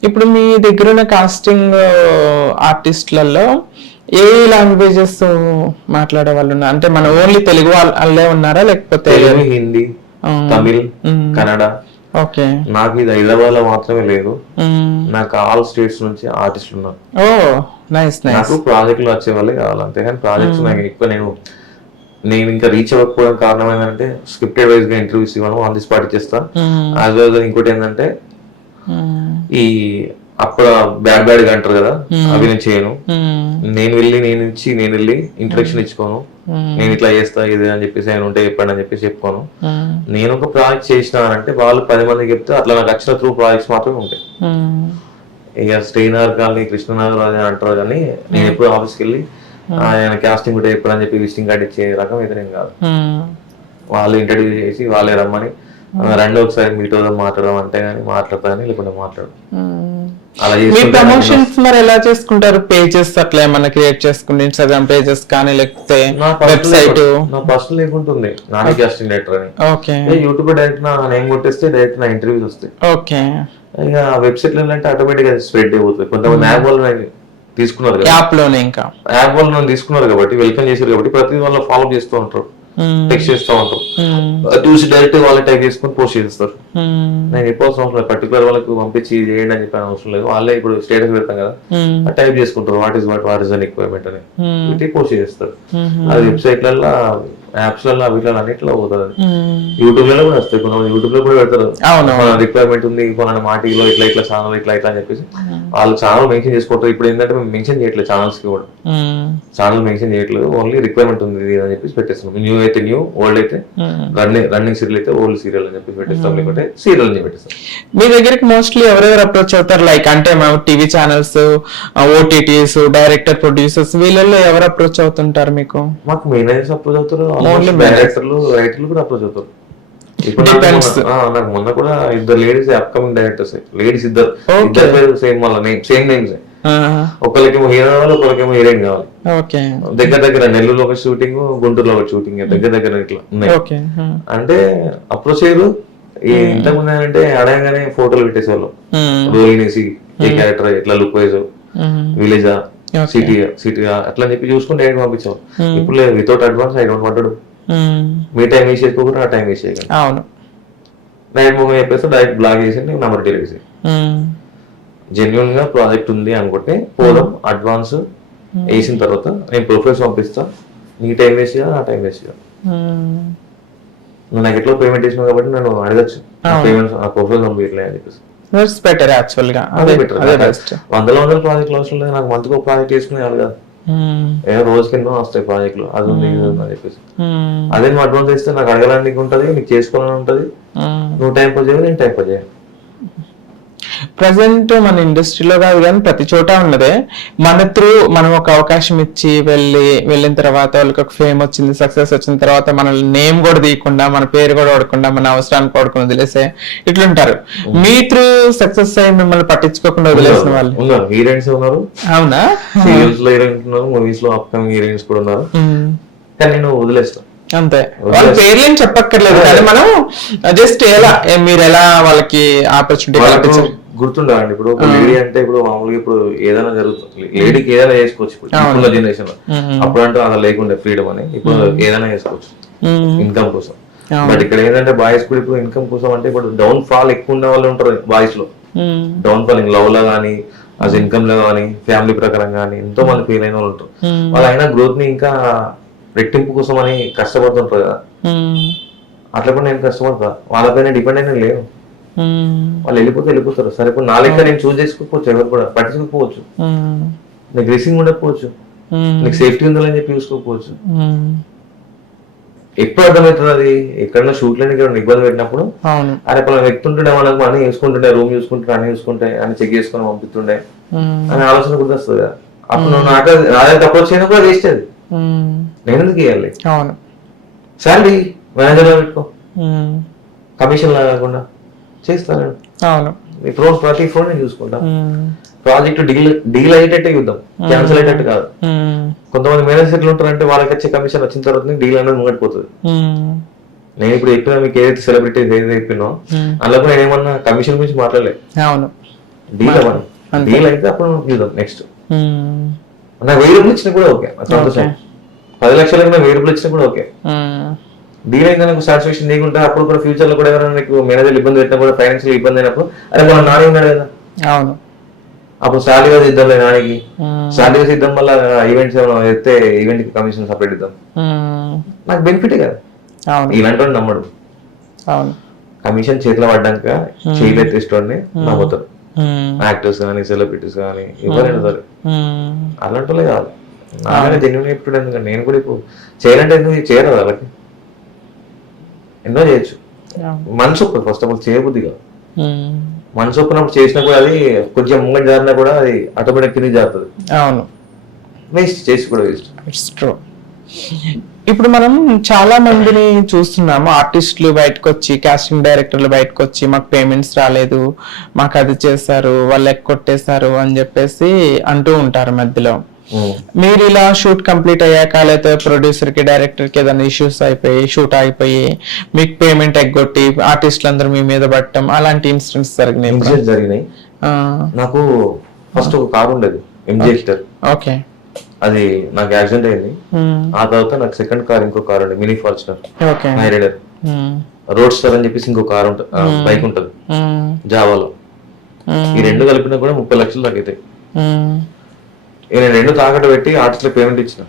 ఇప్పుడు మీ దగ్గర ఉన్న కాస్టింగ్ ఆర్టిస్ట్లలో ఏ లాంగ్వేజెస్ మాట్లాడే వాళ్ళు ఉన్నారు? అంటే మన ఓన్లీ తెలుగు వాళ్ళే ఉన్నారా లేకపోతే తెలుగు, హిందీ, తమిళ్, కన్నడ. ఓకే. నాకు ఇది హైదరాబాద్ లో మాత్రమే లేదు, నాకు ఆల్ స్టేట్స్ నుంచి ఆర్టిస్టులు ఉన్నారు. ఓ నైస్ నైస్. నాకు ప్రాజెక్టులు వచ్చే వాళ్ళే కావాలి, అంతేగాని ప్రాజెక్ట్స్ నాకు ఎక్కువ నేను ఇంకా రీచ్ అవ్వకపోవడం కారణం ఏంటంటే స్క్రిప్టెడ్ వైజ్ గా ఇంటర్వ్యూస్ ఇవ్వను, ఆన్ ది స్పాట్ చేస్తా. యాజ్ వెల్ గా ఇంకోటి ఏంటంటే ఈ అప్పుడు బ్యాడ్ గా అంటారు కదా, అవి నేను చేయను. నేను వెళ్ళి ఇంట్రడక్షన్ ఇచ్చుకోను, నేను ఇట్లా చేస్తా ఇది అని చెప్పేసి ఆయన ఉంటే చెప్పండి అని చెప్పేసి చెప్పుకోను. నేను ఒక ప్రాజెక్ట్ చేసినానంటే వాళ్ళు 10 మందికి చెప్తే అట్లా నాకు వచ్చిన త్రూ ప్రాజెక్ట్స్ మాత్రమే ఉంటాయి. ఇక శ్రీనగర్ కానీ కృష్ణనగర్ అని అంటారు, కానీ నేను ఎప్పుడు ఆఫీస్కి వెళ్ళి ఆయన కాస్టింగ్ కూడా ఎప్పుడు అని చెప్పి విజిటింగ్ కార్డ్ ఇచ్చే రకం ఇతరేం కాదు. వాళ్ళు ఇంటర్వ్యూ చేసి వాళ్ళే రమ్మని రెండు ఒకసారి మీట్ అవుదాం మాట్లాడడం అంటే కానీ మాట్లాడతా కానీ లేకుంటే మాట్లాడు. అలా మీ ప్రమోషన్స్ మరి ఎలా చేసుకుంటారు? పేజెస్ అట్లా ఏమన్నా క్రియేట్ చేసుకుంటే ఇన్స్టాగ్రామ్ పేజెస్ కానీ లేకపోతే వెబ్సైట్? నా పర్సనల్ లేకుంటుంది నాని కాస్టింగ్ డైరెక్టర్ అని. ఓకే. యూట్యూబ్ డైరెక్ట్ నా నేమ్ కొట్టేస్తే డైరెక్ట్ నా ఇంటర్వ్యూస్ వస్తాయి. ఓకే. ఇక వెబ్సైట్ లో అంటే ఆటోమేటిక్ గా స్ప్రెడ్ అయిపోతుంది. కొంతమంది యాప్ వాళ్ళు తీసుకున్నారు కదా, యాప్ లోనే ఇంకా యాప్ వాళ్ళు తీసుకున్నారు కాబట్టి వెల్కమ్ చేశారు కాబట్టి ప్రతి వాళ్ళు ఫాలో చేస్తూ ఉంటారు, టెక్స్ట్ చేస్తూ ఉంటారు, చూసి డైరెక్ట్ వాళ్ళే టైప్ చేసుకుని పోస్ట్ చేస్తారు. నేను చెప్పాల్సిన అవసరం లేదు, పర్టికులర్ వాళ్ళకి పంపించి చేయండి అని చెప్పిన అవసరం లేదు. వాళ్ళే ఇప్పుడు స్టేటస్ పెడతాం కదా, టైప్ చేసుకుంటారు వాట్ ఈస్ అన్ రిక్వైర్మెంట్ అని పెట్టి పోస్ట్ చేస్తారు. అది వెబ్సైట్లలో యాప్స్ లలో అవిట్లలో అన్నిట్లో పోతుంది. యూట్యూబ్ లో కూడా వస్తాయి, కొంతమంది యూట్యూబ్ లో కూడా పెడతారు రిక్వైర్మెంట్ ఉంది మన మాటిలో ఇట్లా ఛానల్ ఇట్లా అని చెప్పేసి వాళ్ళు ఛానల్ మెన్షన్ చేసుకుంటారు. ఇప్పుడు ఏంటంటే మేము మెన్షన్ చేయట్లేదు ఛానల్స్ కి కూడా, ఛానల్ మెన్షన్ చేయట్లేదు, ఓన్లీ రిక్వైర్మెంట్ ఉంది అని చెప్పేసి పెట్టేస్తున్నాం. న్యూ అయితే న్యూ, ఓల్డ్ అయితే రన్నింగ్ సీరియల్ అయితే ఓల్డ్ సీరియల్ అని చెప్పి పెట్టేస్తాం, లేకపోతే సీరియల్ అని పెట్టేస్తాం. మీ దగ్గరికి మోస్ట్లీ ఎవరెవరు అప్రోచ్ అవుతారు? లైక్ అంటే TV channels, OTTs, director, producers, వీళ్ళల్లో ఎవరు అప్రోచ్ అవుతుంటారు మీకు? మాకు మేనేజర్స్ అప్రోచ్ అవుతారు, డైరెక్టర్లు, రైటర్లు కూడా అప్రోచ్ అవుతారు. ఇప్పుడు నాకు మొన్న కూడా ఇద్దరు లేడీస్ అప్కమింగ్ డైరెక్టర్స్, లేడీస్ ఇద్దరు పేరు సేమ్, మళ్ళీ సేమ్ నేమ్స్. ఒకరికేమో హీరో కావాలి, ఒకరికేమో హీరోయిన్ కావాలి. దగ్గర నెల్లూరులో ఒక షూటింగ్, గుంటూరులో ఒక షూటింగ్, దగ్గర ఇట్లా ఉన్నాయి. అంటే అప్రోచ్ అయ్యారు. ఇంతకుముందు ఏంటంటే అడగగానే ఫోటోలు పెట్టేసేవాళ్ళు, రోల్ వేసి ఏ క్యారెక్టర్ ఎట్లా లుక్ వైజ్, విలేజా సిటీగా అట్లా చెప్పి చూసుకుని డైరెక్ట్ పంపించాం. ఇప్పుడు లేదు, without advance I don't want. Me time waste చేసుకోకుండా ఆ టైం వేస్ట్ చేయగలను. అవును, డైరెక్ట్ మూవీ చెప్పేస్తే డైరెక్ట్ బ్లాక్ చేసి నెంబర్ డెలివరీ చేసి జెన్యున్ గా ప్రాజెక్ట్ ఉంది అనుకుంటే పోదాం, అడ్వాన్స్ వేసిన తర్వాత నేను ప్రొఫైల్స్ పంపిస్తా, నీ టైం వేస్ట్ చేయాలి, నా టైం వేస్ట్ చేయాలి. నువ్వు నాకు ఎట్లా పేమెంట్ చేసినావు కాబట్టి నేను అడగచ్చు, పేమెంట్ ఆ ప్రొఫైల్ పంపించలే అని చెప్పేసి. బెటర్ యాక్చువల్ గా, అదే బెటర్. వందల ప్రాజెక్టులు అవసరం లేదు నాకు, మంత్కి ఒక ప్రాజెక్ట్ చేసుకునే వాళ్ళు కాదు, ఏదో రోజుకి ఎన్నో వస్తాయి ప్రాజెక్టులు, అది ఉంది ఇది ఉంది అని చెప్పేసి. అదే నువ్వు అడ్వాన్స్ ఇస్తే నాకు అడగడానికి ఉంటది, నీకు చేసుకోవాలని ఉంటది, నువ్వు టైం పాస్ చేయాలి, నేను టైం పాస్ చేయాలి. ప్రజెంట్ మన ఇండస్ట్రీలో కాదు కానీ ప్రతి చోట ఉన్నదే, మన త్రూ మనం ఒక అవకాశం ఇచ్చి వెళ్ళిన తర్వాత వాళ్ళకి ఒక ఫేమ్ వచ్చింది, సక్సెస్ వచ్చిన తర్వాత మనల్ని నేమ్ కూడా తీయకుండా, మన పేరు కూడా వాడకుండా, మన అవసరానికి వాడుకుని వదిలేసే ఇట్లుంటారు. మీ త్రూ సక్సెస్ అయ్యి మిమ్మల్ని పట్టించుకోకుండా వదిలేసిన వాళ్ళు ఉన్నారు, హీరోయిన్స్ ఉన్నారు. అవునా? సీరియల్స్ లో హీరోయిన్స్ ఉన్నారు, మూవీస్ లో అప్కమింగ్ హీరోయిన్స్ కూడా ఉన్నారు, కానీ నేను వదిలేస్తాను అంతే. వాళ్ళ పేర్లేం చెప్పక్కర్లేదు కానీ మనం జస్ట్ ఎలా మీరు ఎలా వాళ్ళకి ఆపర్చునిటీ గుర్తుండాలండి. ఇప్పుడు ఒక లేడీ అంటే ఇప్పుడు మామూలుగా ఇప్పుడు ఏదైనా జరుగుతుంది, లేడీకి ఏదైనా చేసుకోవచ్చు ఇప్పుడు జనరేషన్ లో. అప్పుడు అంటే అలా లేకుండే ఫ్రీడమ్ అని, ఇప్పుడు ఏదైనా చేసుకోవచ్చు ఇన్కమ్ కోసం. బట్ ఇక్కడ ఏంటంటే బాయ్స్ కూడా ఇప్పుడు ఇన్కమ్ కోసం అంటే ఇప్పుడు డౌన్ ఫాల్ ఎక్కువ ఉన్న వాళ్ళు ఉంటారు బాయ్స్ లో. డౌన్ ఫాలింగ్ లవ్ లో కానీ, అస్ ఇన్కమ్ లో కానీ, ఫ్యామిలీ ప్రకారం కానీ ఎంతో మంది ఫీల్ అయిన వాళ్ళు ఉంటారు. వాళ్ళు అయినా గ్రోత్ ని ఇంకా రెట్టింపు కోసం అని కష్టపడుతుంటారు కదా, అట్లా కూడా నేను కష్టపడతా, వాళ్ళపైన డిపెండ్ అయినా లేవు. వాళ్ళు వెళ్ళిపోతారు. సరే ఇప్పుడు నా లెక్క నేను చూస్ చేసుకోకపోవచ్చు, ఎవరు కూడా పట్టించుకోకపోవచ్చు, నీకు రిసింగ్ ఉండకపోవచ్చు, నీకు సేఫ్టీ ఉందని చెప్పి చూసుకోకపోవచ్చు. ఎప్పుడు అర్థమవుతుంది అది, ఎక్కడన్నా షూట్లని ఇబ్బంది పెట్టినప్పుడు, అరే పలా వ్యక్తి ఉంటుండే, మనకు అన్ని చూసుకుంటుండే, రూమ్ చూసుకుంటుండే, అన్ని చూసుకుంటే అన్ని చెక్ చేసుకుని పంపిస్తుండే అని ఆలోచన గుర్తొస్తుంది కదా. అప్పుడు నువ్వు నాకు అదే అప్రోచ్ అయినా కూడా వేస్ట్ అది, నేను ఎందుకు ఇవ్వాలి? శాలరీ మేనేజర్ పెట్టుకో, కమిషన్ లా కాకుండా చేస్తాను. ప్రతి ఫోన్ నేను చూసుకుంటా, ప్రాజెక్ట్ డీల్ అయ్యేటట్టే చూద్దాం, క్యాన్సిల్ అయ్యేటట్టు కాదు. కొంతమంది మేనేజర్స్ ఎట్లా ఉంటారంటే వాళ్ళకి వచ్చే కమిషన్ వచ్చిన తర్వాత డీల్ అనేది ముంగడిపోతుంది. నేను ఇప్పుడు చెప్పినా మీకు ఏదైతే సెలబ్రిటీ ఏదైతే చెప్పినో అందులో నేను ఏమన్నా కమిషన్ గురించి మాట్లాడలేదు. డీల్ అవ్వను, డీల్ అయితే అప్పుడు చూద్దాం నెక్స్ట్. నాకు 1000 రూపాయలు ఇచ్చినా కూడా ఓకే, సంతోషం. 10 లక్షలకు 1000 రూపాయలు ఇచ్చినా కూడా ఓకే. డీల్ అయితే నాకు సాటిస్ఫాక్షన్ నీకుంటే అప్పుడు కూడా ఫ్యూచర్ లో కూడా ఎవరైనా నీకు మేనేజర్ ఇబ్బంది పెట్టినా కూడా ఫైనాన్షియల్ ఇబ్బంది అయినప్పుడు అరే మనం నాని ఉన్నాడు కదా, అవును అప్పుడు శాలరీ వైజ్ ఇద్దాం లేదు నానికి, శాలరీ వైజ్ ఇద్దాం వల్ల ఈవెంట్స్ అయితే ఈవెంట్ కి కమిషన్ సపరేట్ ఇద్దాం, నాకు బెనిఫిటే కదా. ఇలాంటి వాడిని నమ్మడు, కమిషన్ చేతిలో పడ్డాక చేయలు ఎత్తేసేవాడిని నమ్ముతారు. యాక్టర్స్ కానీ సెలబ్రిటీస్ కానీ ఎవరైనా సరే అలాంటి వాళ్ళే కాదు. నాకైనా జెన్యున్ ఇప్పుడు ఎందుకంటే నేను కూడా ఇప్పుడు చేయాలంటే ఎందుకు చేయరు వాళ్ళకి, ఎన్నో చేయొచ్చు. మనసు ఒప్పదు, ఫస్ట్ ఆఫ్ ఆల్ చేయబుద్ధి కాదు. మనసు ఒప్పినప్పుడు చేసినా కూడా అది కొంచెం ముంగటి జారినా కూడా అది ఆటోమేటిక్ కింద జారుతుంది. అవును, వేస్ట్ చేసి కూడా వేస్ట్. It's true. ఇప్పుడు మనం చాలా మందిని చూస్తున్నాము, ఆర్టిస్టులు బయటకు వచ్చి, కాస్టింగ్ డైరెక్టర్లు బయటకు వచ్చి మాకు పేమెంట్స్ రాలేదు, మాకు అది చేశారు, వాళ్ళు ఎక్కొట్టేశారు అని చెప్పేసి అంటూ ఉంటారు మధ్యలో. మీరు ఇలా షూట్ కంప్లీట్ అయ్యాక లేకపోతే ప్రొడ్యూసర్ కి డైరెక్టర్ కి ఏదైనా ఇష్యూస్ అయిపోయి షూట్ అయిపోయి మీకు పేమెంట్ ఎగ్గొట్టి ఆర్టిస్టులు అందరూ మీ మీద పట్టడం అలాంటి ఇన్సిడెంట్స్ జరిగినాయి. నాకు ఫస్ట్ ఒక కార్ ఉండేది ఎంజీ హెక్టర్, ఓకే, అది నాకు యాక్సిడెంట్ అయింది. ఆ తర్వాత నాకు సెకండ్ కార్ ఇంకో కార్ ఉండే mini Fortuner rider road star అని చెప్పేసి ఇంకో కార్ ఉంటుంది, బైక్ ఉంటుంది జావాలో. ఈ రెండు కలిపినా కూడా 30 లక్షలు తగ్గుతాయి. నేను 2 తాకట్టు పెట్టి ఆర్టిస్ట్ పేమెంట్ ఇచ్చిన,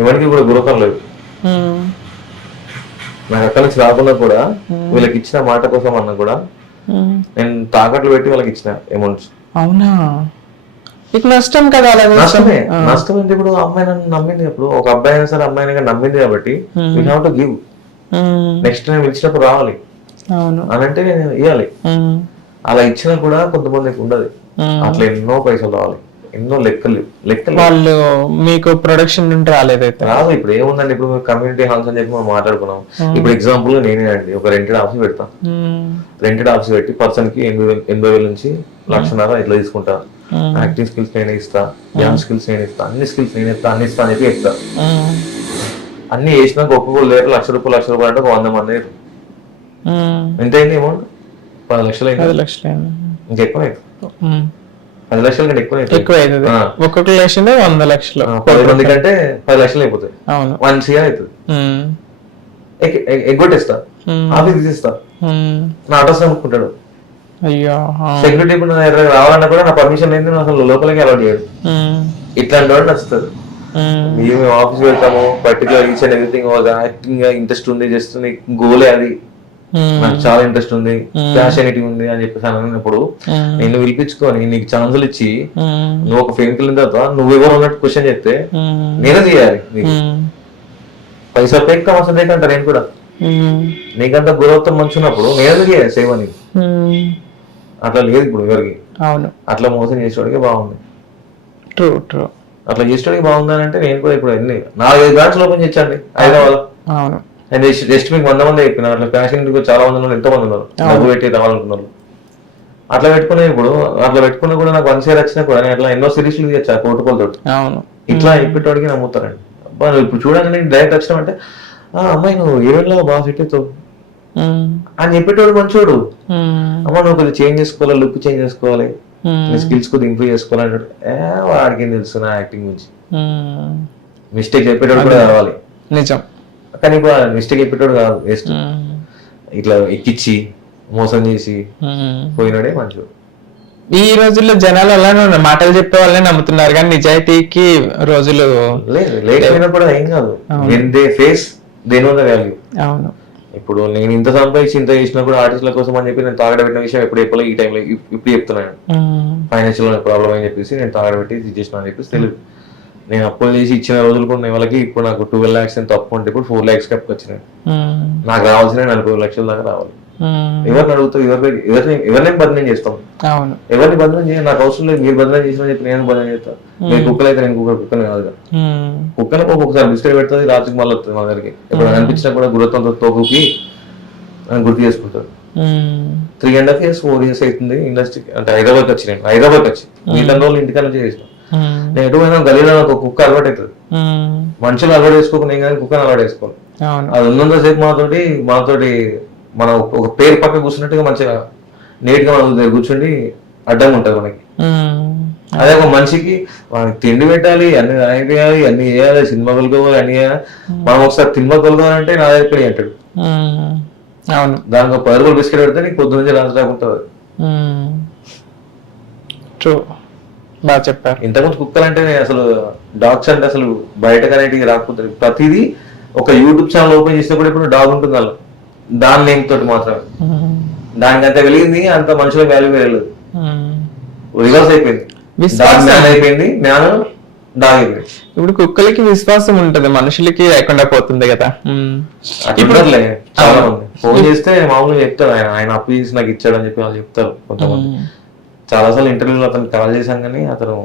ఎవరికి కూడా గురకం లేదు. నాకు అక్కడి నుంచి రాకుండా కూడా వీళ్ళకి ఇచ్చిన మాట కోసం అన్నా కూడా నేను తాకట్లు పెట్టి వాళ్ళకి ఇచ్చిన అమౌంట్స్. అవునా, నష్టం కదా. నష్టమే, నష్టం అంటే ఇప్పుడు అమ్మాయి నన్ను నమ్మింది, ఇప్పుడు ఒక అబ్బాయి అయినా సరే అమ్మాయిని నమ్మింది కాబట్టి we have to give. Next time ఇచ్చినప్పుడు రావాలి అని అంటే నేను ఇవ్వాలి. అలా ఇచ్చినా కూడా కొంతమందికి ఉండదు, అట్లా ఎన్నో పైసలు రావాలి, ఎన్నో లెక్కలు. వాళ్ళు మీకు ప్రొడక్షన్ నుండి రాలేదైతే రాదు. ఇప్పుడు ఏముందండి, ఇప్పుడు కమ్యూనిటీ హాల్స్ అని చెప్పి మనం మాట్లాడుకున్నాం. ఇప్పుడు ఎగ్జాంపుల్ నేనే అండి ఒక రెంటెడ్ ఆఫీస్ పెడతా, రెంటెడ్ ఆఫీస్ పెట్టి పర్సన్ కి 80,000 నుంచి 1,00,000 ఇట్లా తీసుకుంటా. యాక్టింగ్ స్కిల్స్ నేనే ఇస్తా, డ్యాన్స్ స్కిల్స్ నేనే ఇస్తా, అన్ని స్కిల్స్ నేనే ఇస్తా, అన్ని ఇస్తా అని చెప్పి చెప్తా. అన్ని వేసినాక ఒక్కొక్కరు లేరు ₹1,00,000 అంటే ఒక 100 మంది ఎంత అయింది అమౌంట్? 10 లక్షలు అయింది. ఇంకెక్కువ 10 లక్షల కంటే ఎక్కువ అవుతుంది. ఒక్కొక్క లక్ష 100 లక్షలు, 10 మంది కంటే 10 లక్షలు అయిపోతాయి. 1 CR అవుతుంది. ఎగ్గొట్టేస్తా, ఆఫీస్ తీసేస్తా, నా అడ్రస్ అనుకుంటాడు. అయ్యో, సెక్యూరిటీ ఇప్పుడు నా దగ్గర రావాలన్నా కూడా నా పర్మిషన్ లేదు, అసలు లోపలికి అలౌట్ చేయడు. ఇట్లాంటి వాడు నచ్చుతుంది. మేము ఆఫీస్ వెళ్తాము, particular each and everything acting interest ఉంది, జస్ట్ గోలే అది, నాకు చాలా ఇంట్రెస్ట్ ఉంది, ప్యాషనిటీ ఉంది అని చెప్పేసి అన్నప్పుడు నేను పిలిపించుకొని నీకు ఛాన్సులు ఇచ్చి నువ్వు ఒక ఫేమ్ వెళ్ళిన తర్వాత నువ్వెవరు అన్నట్టు క్వశ్చన్ చెప్తే నేనే చేయాలి. నీకు పైసా పేక్ అవసరం లేకంట, నేను కూడా నీకంత గురవత్వం మంచి ఉన్నప్పుడు నేనే చేయాలి సేవ. నీకు అట్లా లేదు ఇప్పుడు ఎవరికి. అట్లా మోసం చేసేవాడికి బాగుంది, అట్లా చేసేవాడికి బాగుంది అని అంటే నేను కూడా ఇప్పుడు 4-5 బ్రాంచ్లు ఓపెన్ చేయండి హైదరాబాద్. జస్ట్ మీకు 100 మంది చెప్పిన అట్లా ఫ్యాషన్ చాలా మంది ఉన్నారు, ఎంతో మంది ఉన్నారు డబ్బు పెట్టి రావాలనుకున్నారు. అట్లా పెట్టుకునే ఇప్పుడు అట్లా పెట్టుకున్నా కూడా నాకు 1 CR వచ్చినా కూడా నేను అట్లా ఎన్నో సిరీస్లు తీయచ్చా కోటుకోలతో. ఇట్లా చెప్పేటోడికి నమ్ముతారండి. అబ్బా నువ్వు ఇప్పుడు చూడండి డైరెక్ట్ వచ్చినామంటే అమ్మాయి నువ్వు ఈవెంట్లో బాగా సెట్ అవుతావు అని చెప్పేటోడు మంచోడు. అమ్మ నువ్వు కొద్దిగా చేంజ్ చేసుకోవాలి, లుక్ చేంజ్ చేసుకోవాలి, నీ స్కిల్స్ కొద్దిగా ఇంప్రూవ్ చేసుకోవాలి అంటాడు. వాడికి తెలుసు నా యాక్టింగ్ గురించి. మిస్టేక్ చెప్పేటోడు కూడా కావాలి నిజం, కానీ ఇప్పుడు మిస్టేక్ చెప్పేటోడు కాదు, వేస్ట్. ఇట్లా ఎక్కిచ్చి మోసం చేసి పోయినాడే మంచోడు. ఈ రోజుల్లో జనాలు అలానే మాటలు చెప్పే వాళ్ళనే నమ్ముతున్నారు కానీ నిజాయితీకి రోజులు లేదు. లేకపోయినా కూడా ఏం కాదు, ఫేస్ దేని వల్ల వాల్యూ. అవును, ఇప్పుడు నేను ఇంత సంపాదించి ఇంత చేసినా కూడా ఆర్టిస్టుల కోసం అని చెప్పి నేను తాగడబెట్టిన విషయం ఎప్పుడు చెప్పాలి, ఈ టైంలో ఇప్పుడు చెప్తున్నాను. ఫైనాన్షియల్ ప్రాబ్లం అని చెప్పేసి నేను తాగడబెట్టి చేసిన అని చెప్పేసి తెలియదు. నేను అప్పులు చేసి ఇచ్చిన రోజులు కూడా వాళ్ళకి ఇప్పుడు నాకు 12 lakhs ఎంత అప్పు ఉంటే ఇప్పుడు 4 lakhs కప్పు వచ్చినాయి. నాకు రావాల్సిన 40 లక్షల దాకా రావాలి. ఎవరిని అడుగుతావు, ఎవరిని బదనం చేస్తాం, ఎవరిని బదనం చేయాలి, నాకు అవసరం లేదు. మీరు బదనం చేసిన చెప్పి నేను బదనం చేస్తాను. మీరు కుక్కలు అయితే నేను కుక్కని కాదు. కుక్కను ఒక్కొక్కసారి బిస్కెట్ పెడుతుంది, రాత్రికి మళ్ళీ వస్తుంది మా దగ్గరికి. ఇప్పుడు అనిపించినా కూడా గురతంతో తోకుకి అని గుర్తు చేసుకుంటారు. 3.5 years 4 years అవుతుంది ఇండస్ట్రీకి, అంటే హైదరాబాద్కి వచ్చి నేను హైదరాబాద్కి వచ్చి మిగతా రోజులు ఇంటికన్నా చేసిన. నేను ఎటువైనా గలీలో నాకు కుక్క అలవాటు అవుతుంది. మనుషులు అలవాటు వేసుకోకుండా కానీ కుక్కని అలవాటు వేసుకోవాలి. అది ఉన్నంత సేపు మనతోటి మనం ఒక పేరు పక్క కూర్చున్నట్టుగా మంచిగా నీట్ గా మనం కూర్చుండి అడ్డంగా ఉంటుంది మనకి. అదే ఒక మనిషికి మనకి తిండి పెట్టాలి, అన్ని చేయాలి, అన్ని చేయాలి, సినిమా కొలుకోవాలి, అన్ని చేయాలి. మనం ఒకసారి సినిమా కొలుకోవాలంటే నా దగ్గర అంటాడు. దానికి ఒక 10 రూపాయలు బిస్కెట్ పెడితే నీకు పొద్దు నుంచి రాజు రాకుంటుంది. బాగా చెప్పారు. ఇంతకుముందు కుక్కలు అంటే అసలు డాగ్స్ అంటే అసలు బయట కనేటివి రాకపోతుంది. ప్రతిదీ ఒక యూట్యూబ్ ఛానల్ ఓపెన్ చేసినప్పుడు ఇప్పుడు డాగ్ ఉంటుంది అలా, దాని నేమ్ తోటి మాత్రమే. దానికి అంత వెలిగింది, అంత మనుషులకు వాల్యూ వేయలేదు. రివర్స్ అయిపోయింది, జ్ఞానం అయిపోయింది, జ్ఞానం డాగ్ అయిపోయింది. ఇప్పుడు కుక్కలకి విశ్వాసం ఉంటది, మనుషులకి లేకుండా పోతుంది కదా. అట్లే చాలా మంది ఫోన్ చేస్తే మామూలుగా చెప్తారు, ఆయన అప్పు చేసి నాకు ఇచ్చాడు అని చెప్పి వాళ్ళు చెప్తారు కొంతమంది. చాలాసార్లు ఇంటర్వ్యూలో అతను కాల్ చేశాం కానీ అతను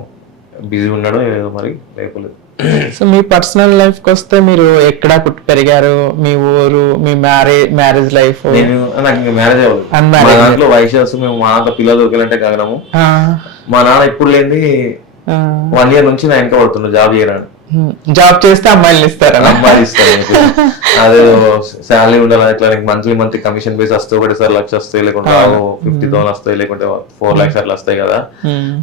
బిజీ ఉన్నాడో ఏదో మరి లేకపోలేదు. సో మీ పర్సనల్ లైఫ్ కి వస్తే మీరు ఎక్కడ పుట్టి పెరిగారు, మీ ఊరు, మీ మ్యారేజ్ లైఫ్? నాకు ఇంకా మ్యారేజ్ అవ్వదు. మా దాంట్లో వైశాస్ మేము మా దాంట్లో పిల్లలు దొరికాలంటే గగనము. మా నాన్న ఇప్పుడు లేని 1 year నుంచి నా వెనక పడుతున్నాడు జాబ్ చేయడానికి. జాబ్ చేస్తే అమ్మాయిలు ఇస్తారా? అమ్మాయిలు ఇస్తారు. అదే శాలరీ ఉండాలి, ఇట్లా మంత్లీ కమిషన్ బేస్ వస్తాయి. ఒకటేసారి 1 lakh వస్తాయి, లేకుంటే 50,000 వస్తాయి, లేకుంటే 4 lakhs అట్లా వస్తాయి కదా.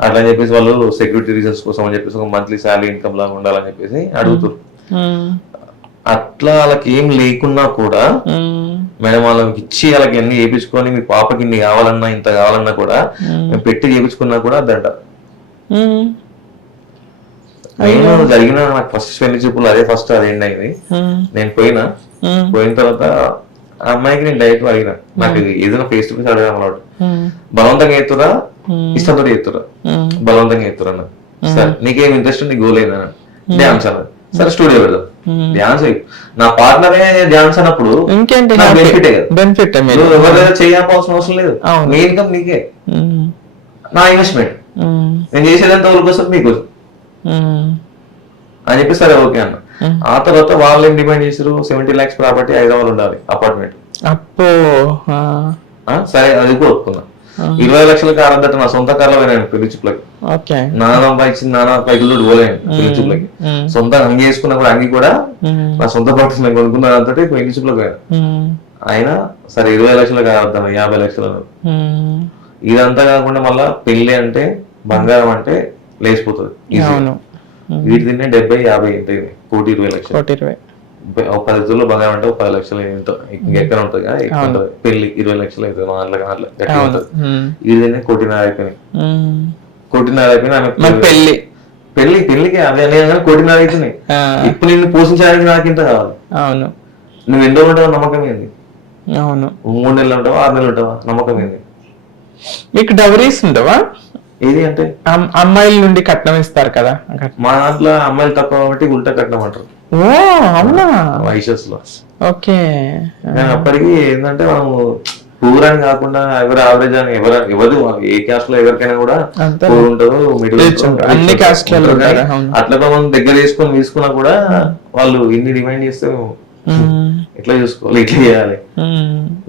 అట్లా అని చెప్పేసి వాళ్ళు సెక్యూరిటీ రీజన్స్ కోసం అని చెప్పేసి ఒక మంత్లీ శాలరీ ఇన్కమ్ లాగా ఉండాలని చెప్పేసి అడుగుతారు. అట్లా వాళ్ళకి ఏం లేకున్నా కూడా మేడం వాళ్ళకి ఇచ్చి వాళ్ళకి అన్ని చేయించుకొని మీ పాపకి ఇన్ని కావాలన్నా ఇంత కావాలన్నా కూడా మేము పెట్టి చేయించుకున్నా కూడా అదంట. నేను జరిగిన నాకు ఫస్ట్ పెళ్లి చూపులు అదే ఫస్ట్ అది ఎండ్ అయింది. నేను పోయిన తర్వాత ఆ అమ్మాయికి నేను డైరెక్ట్ అడిగిన, నాకు ఏదైనా ఫేస్ టు ఫేస్ అడగడం అలవాటు. బలవంతంగా ఎత్తురా, ఇష్టంతో ఎత్తురా, బలవంతంగా ఎత్తురా అన్న. సరే నీకేం ఇంట్రెస్ట్, నీ గోల్ ఏందన్న? డ్యాన్స్ అన్నది. సరే స్టూడియో వెళ్దాం, డ్యాన్స్ నా పార్ట్నరే డ్యాన్స్ అన్నప్పుడు బెనిఫిటే కదా. ఎవరైనా చేయాల్సిన అవసరం లేదు, మీ ఇన్కమ్ నీకే, నా ఇన్వెస్ట్మెంట్ నేను చేసేదంతా వాళ్ళ కోసం మీకోసం అని చెప్పి సరే ఓకే అన్న. ఆ తర్వాత వాళ్ళు ఏం డిమాండ్ చేశారు, 70 lakhs ప్రాపర్టీ హైదరాబాద్ ఉండాలి, అపార్ట్మెంట్. సరే అది కూడా ఒప్పుకున్నా. 20 లక్షలకి ఆరద్దట నా సొంత కార్లో పోయినాను పెళ్లి చూపులకి. నాన్న బైక్స్ నాన్న బైకులు పోలేను పెళ్లి చూపులకి. సొంత అంగి వేసుకున్నా కూడా అంగి కూడా నా సొంత పర్పస్ నేను కొనుక్కున్న దాంతో పెళ్లి చూపులకు పోయాను. అయినా సరే 20 లక్షలకు ఆరద్దాం, 50 లక్షలు. ఇదంతా కాకుండా మళ్ళా పెళ్లి అంటే బంగారం అంటే లేచిపోతుంది. వీటి తిన్నే 70-50 ఉంటాయి, 1,20 లక్షలు. 10 రోజుల్లో బంగారం అంటే 10 లక్షలు ఎక్కడ ఉంటుంది కదా. పెళ్లి 20 లక్షలు అవుతుంది, మా దాంట్లో గట్టి ఉంటుంది. ఇది తిన్నే 1,50,000 అయిపోయినాయి. 1,50,000 అయిపోయినాయి. పెళ్లికి అదే 1,50,000 అవుతున్నాయి. ఇప్పుడు నిన్ను పోషించడానికి నాకు ఇంత కావాలి. నువ్వు ఎన్నో ఉంటావా నమ్మకం ఏంది? 3 నెలలు ఉంటావా, 6 నెలలు ఉంటావా నమ్మకం ఏంది? మీకు డవరీస్ ఉండవా? ఏది అంటే అమ్మాయిల నుండి కట్నం ఇస్తారు కదా. మా దాంట్లో అమ్మాయిలు తక్కువ కాబట్టి ఉల్టా కట్నం అంటారు. వైషస్ లో. ఓకే. అప్పటికి ఏంటంటే మనం పూర్ అని కాకుండా ఎవరు యావరేజ్ అని ఎవరు ఏ క్యాస్ట్ లో ఎవరికైనా కూడా పూర్ ఉంటారు, మిడిల్ అన్ని క్యాస్ట్ అట్లా మనం దగ్గర తీసుకున్నా కూడా వాళ్ళు ఇన్ని డిమాండ్ చేస్తే ఎట్లా చూసుకోవాలి, ఇట్లా చేయాలి.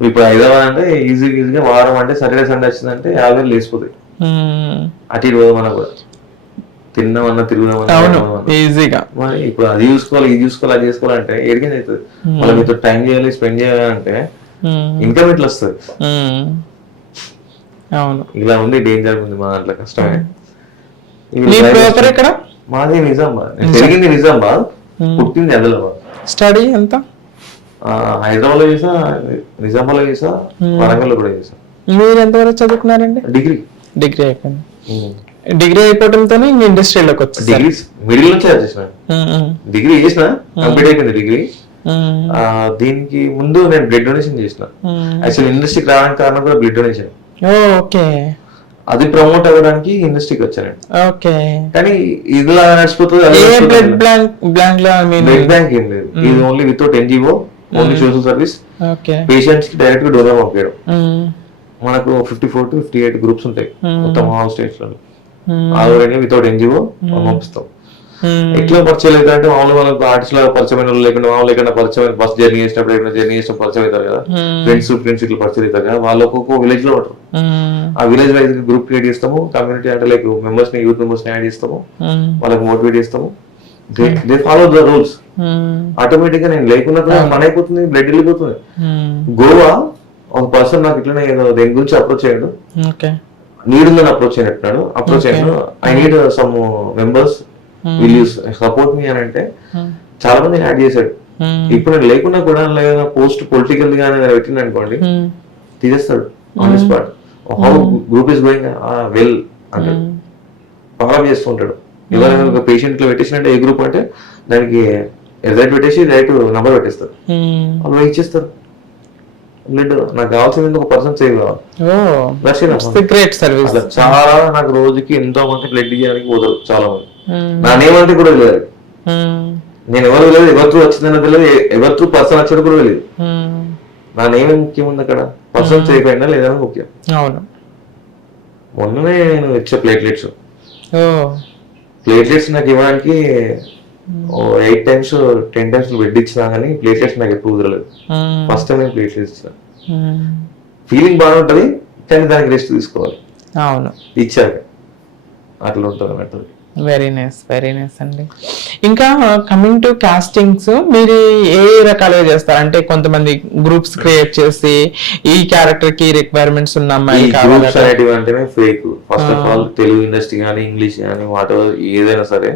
ఇప్పుడు హైదరాబాద్ అంటే ఈజీగా వారం అంటే సాటర్డే సండే వచ్చిందంటే 50,000 లేచిపోతాయి. అటు ఇటు మనం కూడా తిన్నామన్నా తిరుగుదామన్నా ఈజీగా. మరి ఇప్పుడు అది చూసుకోవాలి, ఇది చూసుకోవాలి, అది చేసుకోవాలంటే ఏడికైనా అవుతుంది. మళ్ళీ మీతో టైం చేయాలి, స్పెండ్ చేయాలంటే ఇన్కమ్ ఎట్లా వస్తుంది? ఇలా ఉంది, డేంజర్ ఉంది మా దాంట్లో, కష్టమే. మాది నిజామాబాద్, పెరిగింది నిజామాబాద్, పుట్టింది ఆదిలాబాద్. స్టడీ ఎంత? హైదరాబాద్ లో చేసా, నిజామాబాద్ లో చేసా, వరంగల్ లో కూడా చేసా. మీరు ఎంతవరకు చదువుకున్నారండి? డిగ్రీ అయిపోయింది. డిగ్రీ అయిపోవడంతోనే ఇండస్ట్రీలోకి వచ్చి డిగ్రీ మిడిల్ నుంచి చేసిన, డిగ్రీ చేసిన, కంప్లీట్ అయిపోయింది డిగ్రీ. దీనికి ముందు నేను బ్లడ్ డొనేషన్ చేసిన. యాక్చువల్ ఇండస్ట్రీకి రావడానికి కారణం కూడా బ్లడ్ డొనేషన్. ఓకే. అది ప్రమోట్ అవ్వడానికి ఇండస్ట్రీకి వచ్చాను. ఓకే. కానీ ఇదిలా నడిచిపోతుంది. బ్లడ్ బ్యాంక్ ఏం లేదు, ఇది only without NGO, only social service. Patients కి డైరెక్ట్ గా డోనర్ పంపించడం. మనకు 54 to 58 గ్రూప్స్ ఉంటాయి మొత్తం ఆల్ స్టేట్స్ లో. ఆల్రెడీ వితౌట్ NGO పంపిస్తాం. ఎట్లా పరిచయం అవుతారు అంటే మామూలుగా మనకు ఆర్టిస్ట్ లాగా పరిచయమైన వాళ్ళు లేకుండా మామూలు లేకుండా పరిచయం ఫస్ట్ జర్నీ చేసినప్పుడు ఎక్కడ జర్నీ చేసినప్పుడు పరిచయం అవుతారు కదా, ఫ్రెండ్స్ ఇట్లా పరిచయం అవుతారు కదా, వాళ్ళు ఒక్కొక్క విలేజ్ లో ఉంటారు. ఆ విలేజ్ వైజ్ గ్రూప్ క్రియేట్ చేస్తాము, కమ్యూనిటీ అంటే లైక్ మెంబర్స్ ని యూత్ మెంబర్స్ ని యాడ్ చేస్తాము, వాళ్ళకి మోటివేట్ చేస్తాము. They follow the rules. Automatic గా నేను లేకున్నా కూడా పని అయిపోతుంది, బ్లడ్ వెళ్ళిపోతుంది. గోవా ఒక పర్సన్ నాకు ఇట్లనే ఏదో దేని గురించి అప్రోచ్ అయ్యాడు, నీడ్ ఉందని అప్రోచ్ అయినట్టున్నాడు. అప్రోచ్ అయ్యాను, I need some members will use support me అని అంటే చాలా మంది యాడ్ చేశాడు. ఇప్పుడు నేను లేకున్నా కూడా లేదా పోస్ట్ పొలిటికల్ గా పెట్టింది అనుకోండి, తీసేస్తాడు on the spot. How group is going well అంటాడు, ఫాలో చేస్తూ ఉంటాడు. ఎవరైనా ఒక పేషెంట్ లో పెట్టేసినట్టే ఏ గ్రూప్ అంటే దానికి రిజల్ట్ పెట్టేసి రైట్ నంబర్ పెట్టేస్తారు, వాళ్ళు వెయిట్ చేస్తారు. బ్లడ్ నాకు కావాల్సింది ఒక పర్సన్ సేవ్ కావాలి. చాలా నాకు రోజుకి ఎంతో మంది బ్లడ్ ఇవ్వడానికి పోతారు చాలా మంది. నా నేమంటే కూడా తెలియదు, నేను ఎవరు తెలియదు, ఎవరి త్రూ వచ్చిందని తెలియదు, ఎవరి త్రూ పర్సన్ వచ్చాడు కూడా తెలియదు. నా నేమ్ ముఖ్యం ఉంది అక్కడ, పర్సన్ సేఫ్ అయినా లేదని ముఖ్యం. మొన్ననే నేను ఇచ్చే ప్లేట్లెట్స్ నాకు ఇవ్వడానికి 8 times 10 times బెడ్ ఇచ్చినా కానీ ప్లేట్లెట్స్ నాకు ఎప్పుడు కుదరలేదు. ఫస్ట్ టైం నేను ప్లేట్లెట్స్ ఇచ్చిన. ఫీలింగ్ బాగుంటది కానీ దానికి రెస్ట్ తీసుకోవాలి. అవును, ఇచ్చాక అట్లా ఉంటుంది అన్నట్టు. వెరీ నైస్ అండి. ఇంకా కమింగ్ టు కాస్టింగ్స్, మీరు ఏ రకాలుగా చేస్తారు అంటే కొంతమంది గ్రూప్స్ క్రియేట్ చేసి ఈ క్యారెక్టర్ కి రిక్వైర్మెంట్స్ ఉన్న అమ్మాయి అంటేనే fake. First of all Telugu industry కానీ ఇంగ్లీష్ కానీ వాట్ ఎవర్ ఏదైనా సరే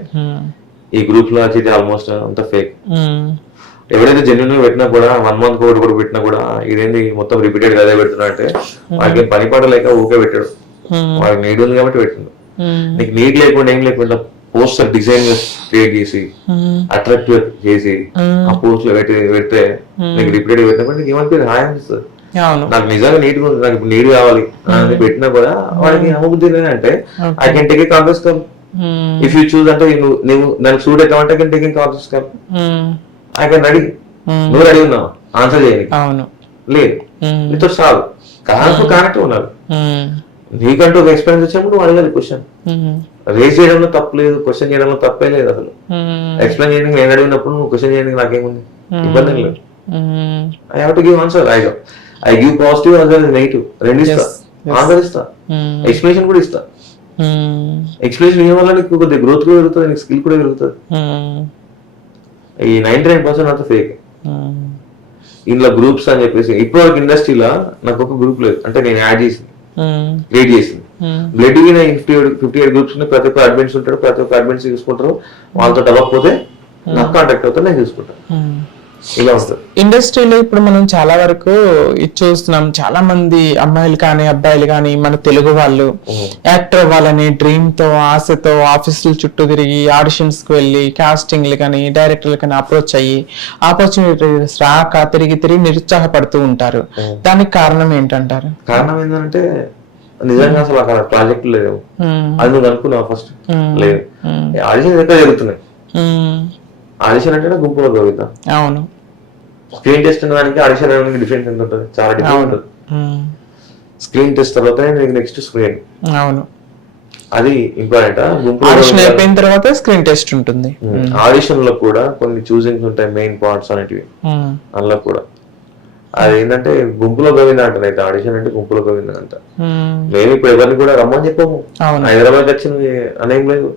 ఈ గ్రూప్ లో వచ్చి ఆల్మోస్ట్ అంత ఫేక్. ఎవరైతే జెన్యున్ గా పెట్టినా కూడా 1 month కోడ్ కూడా పెట్టినా కూడా ఇదేంటి మొత్తం రిపీటెడ్ అదే పెడుతున్నా అంటే వాడికి పని పడలేక ఊకే పెట్టాడు. వాడికి నీడ్ ఉంది కాబట్టి పెట్టిండు. నీకు నీడ్ లేకుండా ఏం లేకుండా పోస్టర్ డిజైన్ క్రియేట్ చేసి అట్రాక్టివ్ చేసి ఆ పోస్ట్ లో పెడితే నీకు రిపీటెడ్ పెట్టినప్పుడు నీకు ఏమనిపిస్తుంది, హాయ్ అనిపిస్తుంది. నాకు నిజంగా నీట్ గా ఉంది, నాకు నీడ్ కావాలి అని పెట్టినా కూడా వాడికి నమ్మబుద్ధి అంటే I can take a conference call. If you choose అంటే నువ్వు దానికి సూట్ అవుతావంటే I can take a conference call. I can ready, నువ్వు రెడీ ఉన్నావు ఆన్సర్ చేయాలి లేదు నీతో చాలు. కనెక్ట్ ఉన్నారు. నీకంటూ ఒక ఎక్స్పీరియన్స్ వచ్చినప్పుడు నువ్వు అడగాలి క్వశ్చన్. రేస్ చేయడంలో తప్పు లేదు, క్వశ్చన్ చేయడంలో తప్పే లేదు. అసలు ఎక్స్ప్లెయిన్ చేయడానికి నేను అడిగినప్పుడు నువ్వు క్వశ్చన్ చేయడానికి నాకేముంది, ఇబ్బంది లేదు. I have to give answer. I give positive as well as negative, రెండు ఇస్తా. ఆన్సర్ ఇస్తా, ఎక్స్ప్లెనేషన్ కూడా ఇస్తా. ఎక్స్ప్లెనేషన్ ఇవ్వడం వల్ల నీకు కొద్దిగా గ్రోత్ కూడా పెరుగుతుంది, నీకు స్కిల్ కూడా పెరుగుతుంది. ఈ 99% అంతా ఫేక్. ఇందులో గ్రూప్స్ అని చెప్పేసి ఇప్పటివరకు ఇండస్ట్రీలో నాకు ఒక గ్రూప్ లేదు. అంటే నేను యాడ్ చేసింది, క్రియేట్ చేసింది. బ్లడ్ 58 గ్రూప్స్ ఉన్నాయి. ప్రతి ఒక్క అడ్మిన్స్ ఉంటాడు, ప్రతి ఒక్క అడ్మిన్స్ చూసుకుంటారు. వాళ్ళతో అవ్వకపోతే నాకు కాంటాక్ట్ అవుతారు, నేను చూసుకుంటాను. ఇలా వస్తుంది ఇండస్ట్రీలో. ఇప్పుడు మనం చాలా వరకు ఇది చూస్తున్నాం, చాలా మంది అమ్మాయిలు కానీ అబ్బాయిలు కానీ మన తెలుగు వాళ్ళు యాక్టర్ అవ్వాలని డ్రీమ్ తో ఆశతో ఆఫీసుల చుట్టూ తిరిగి ఆడిషన్స్ కి వెళ్ళి కాస్టింగ్లు కానీ డైరెక్టర్లు కానీ అప్రోచ్ అయ్యి ఆపర్చునిటీస్ రాక తిరిగి నిరుత్సాహపడుతూ ఉంటారు. దానికి కారణం ఏంటంటారు? కారణం ఏంటంటే నిజంగా అసలు అక్కడ ప్రాజెక్ట్ లేదు. అది నువ్వు అనుకున్నావు ఫస్ట్ లేదు. ఆడిషన్ ఎక్కడ జరుగుతున్నాయి? ఆడిషన్ అంటే గుంపులో కవిత. అవును. స్క్రీన్ టెస్ట్ దానికి ఆడిషన్ అనేది డిఫరెన్స్ ఎంత ఉంటుంది? చాలా డిఫరెంట్ ఉంటుంది. స్క్రీన్ టెస్ట్ తర్వాత నెక్స్ట్ స్క్రీన్. అవును, అది ఇంపార్టెంట్. ఆడిషన్ అయిపోయిన తర్వాత స్క్రీన్ టెస్ట్ ఉంటుంది. ఆడిషన్ లో కూడా కొన్ని చూసింగ్స్ ఉంటాయి, మెయిన్ పార్ట్స్ అనేటివి. అందులో కూడా అది ఏంటంటే గుంపులో గోవింద అంటారు. అయితే ఆడిషన్ అంటే గుంపులో గోవింద అంట. మేము ఇప్పుడు ఎవరిని కూడా రమ్మని చెప్పాము. హైదరాబాద్ వచ్చింది అనేం లేదు.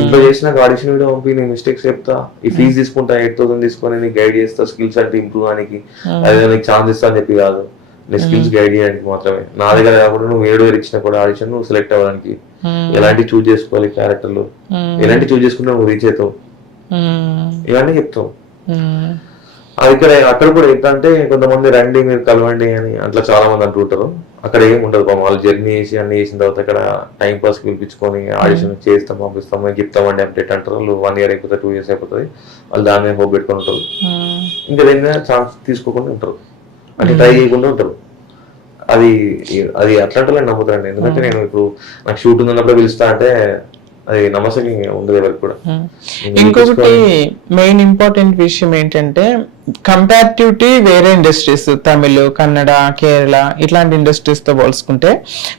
ఇంట్లో చేసిన ఆడిషన్ వీడియో పంపి నేను మిస్టేక్స్ చెప్తా, ఈ ఫీజు తీసుకుంటా 8,000 తీసుకొని నీకు గైడ్ చేస్తా, స్కిల్స్ అంటే ఇంప్రూవ్ అవడానికి, అదే నీకు ఛాన్స్ ఇస్తా అని చెప్పి కాదు, నీ స్కిల్స్ గైడ్ చేయడానికి మాత్రమే. నా దగ్గర కాకుండా నువ్వు 7,000 ఇచ్చినా కూడా ఆడిషన్ నువ్వు సెలెక్ట్ అవ్వడానికి ఎలాంటి చూజ్ చేసుకోవాలి, క్యారెక్టర్లు ఎలాంటి చూజ్ చేసుకుంటే నువ్వు రీచ్ అవుతావు, ఇవన్నీ చెప్తావు. అది ఇక్కడ అక్కడ కూడా ఏంటంటే కొంతమంది రండి మీరు కలవండి అని అట్లా చాలా మంది అంటుంటారు. అక్కడ ఏమి ఉండదు. వాళ్ళు జర్నీ చేసి అన్ని చేసిన తర్వాత అక్కడ టైం పాస్ పిలిపించుకొని ఆడిషన్ చేస్తాం, పంపిస్తాం, మేము చెప్తామండి అప్డేట్ అంటారు. వాళ్ళు 1 year అయిపోతుంది, 2 years అయిపోతుంది. వాళ్ళు దాని మీద హోప్ పెట్టుకొని ఉంటారు. ఇంకా దేని ఛాన్స్ తీసుకోకుండా ఉంటారు, అంటే ట్రై చేయకుండా ఉంటారు. అది అట్లాంటి నమ్ముతారండి. ఎందుకంటే నేను ఇప్పుడు నాకు షూట్ ఉన్నప్పుడు పిలుస్తా అంటే అది నమ్మసకంగా ఉండదు ఎవరికి కూడా. ఇంకొకటి మెయిన్ ఇంపార్టెంట్ విషయం ఏంటంటే కంపారిటివిటీ వేరే ఇండస్ట్రీస్ తమిళ్, కన్నడ, కేరళ ఇట్లాంటి ఇండస్ట్రీస్ తో పోల్చుకుంటే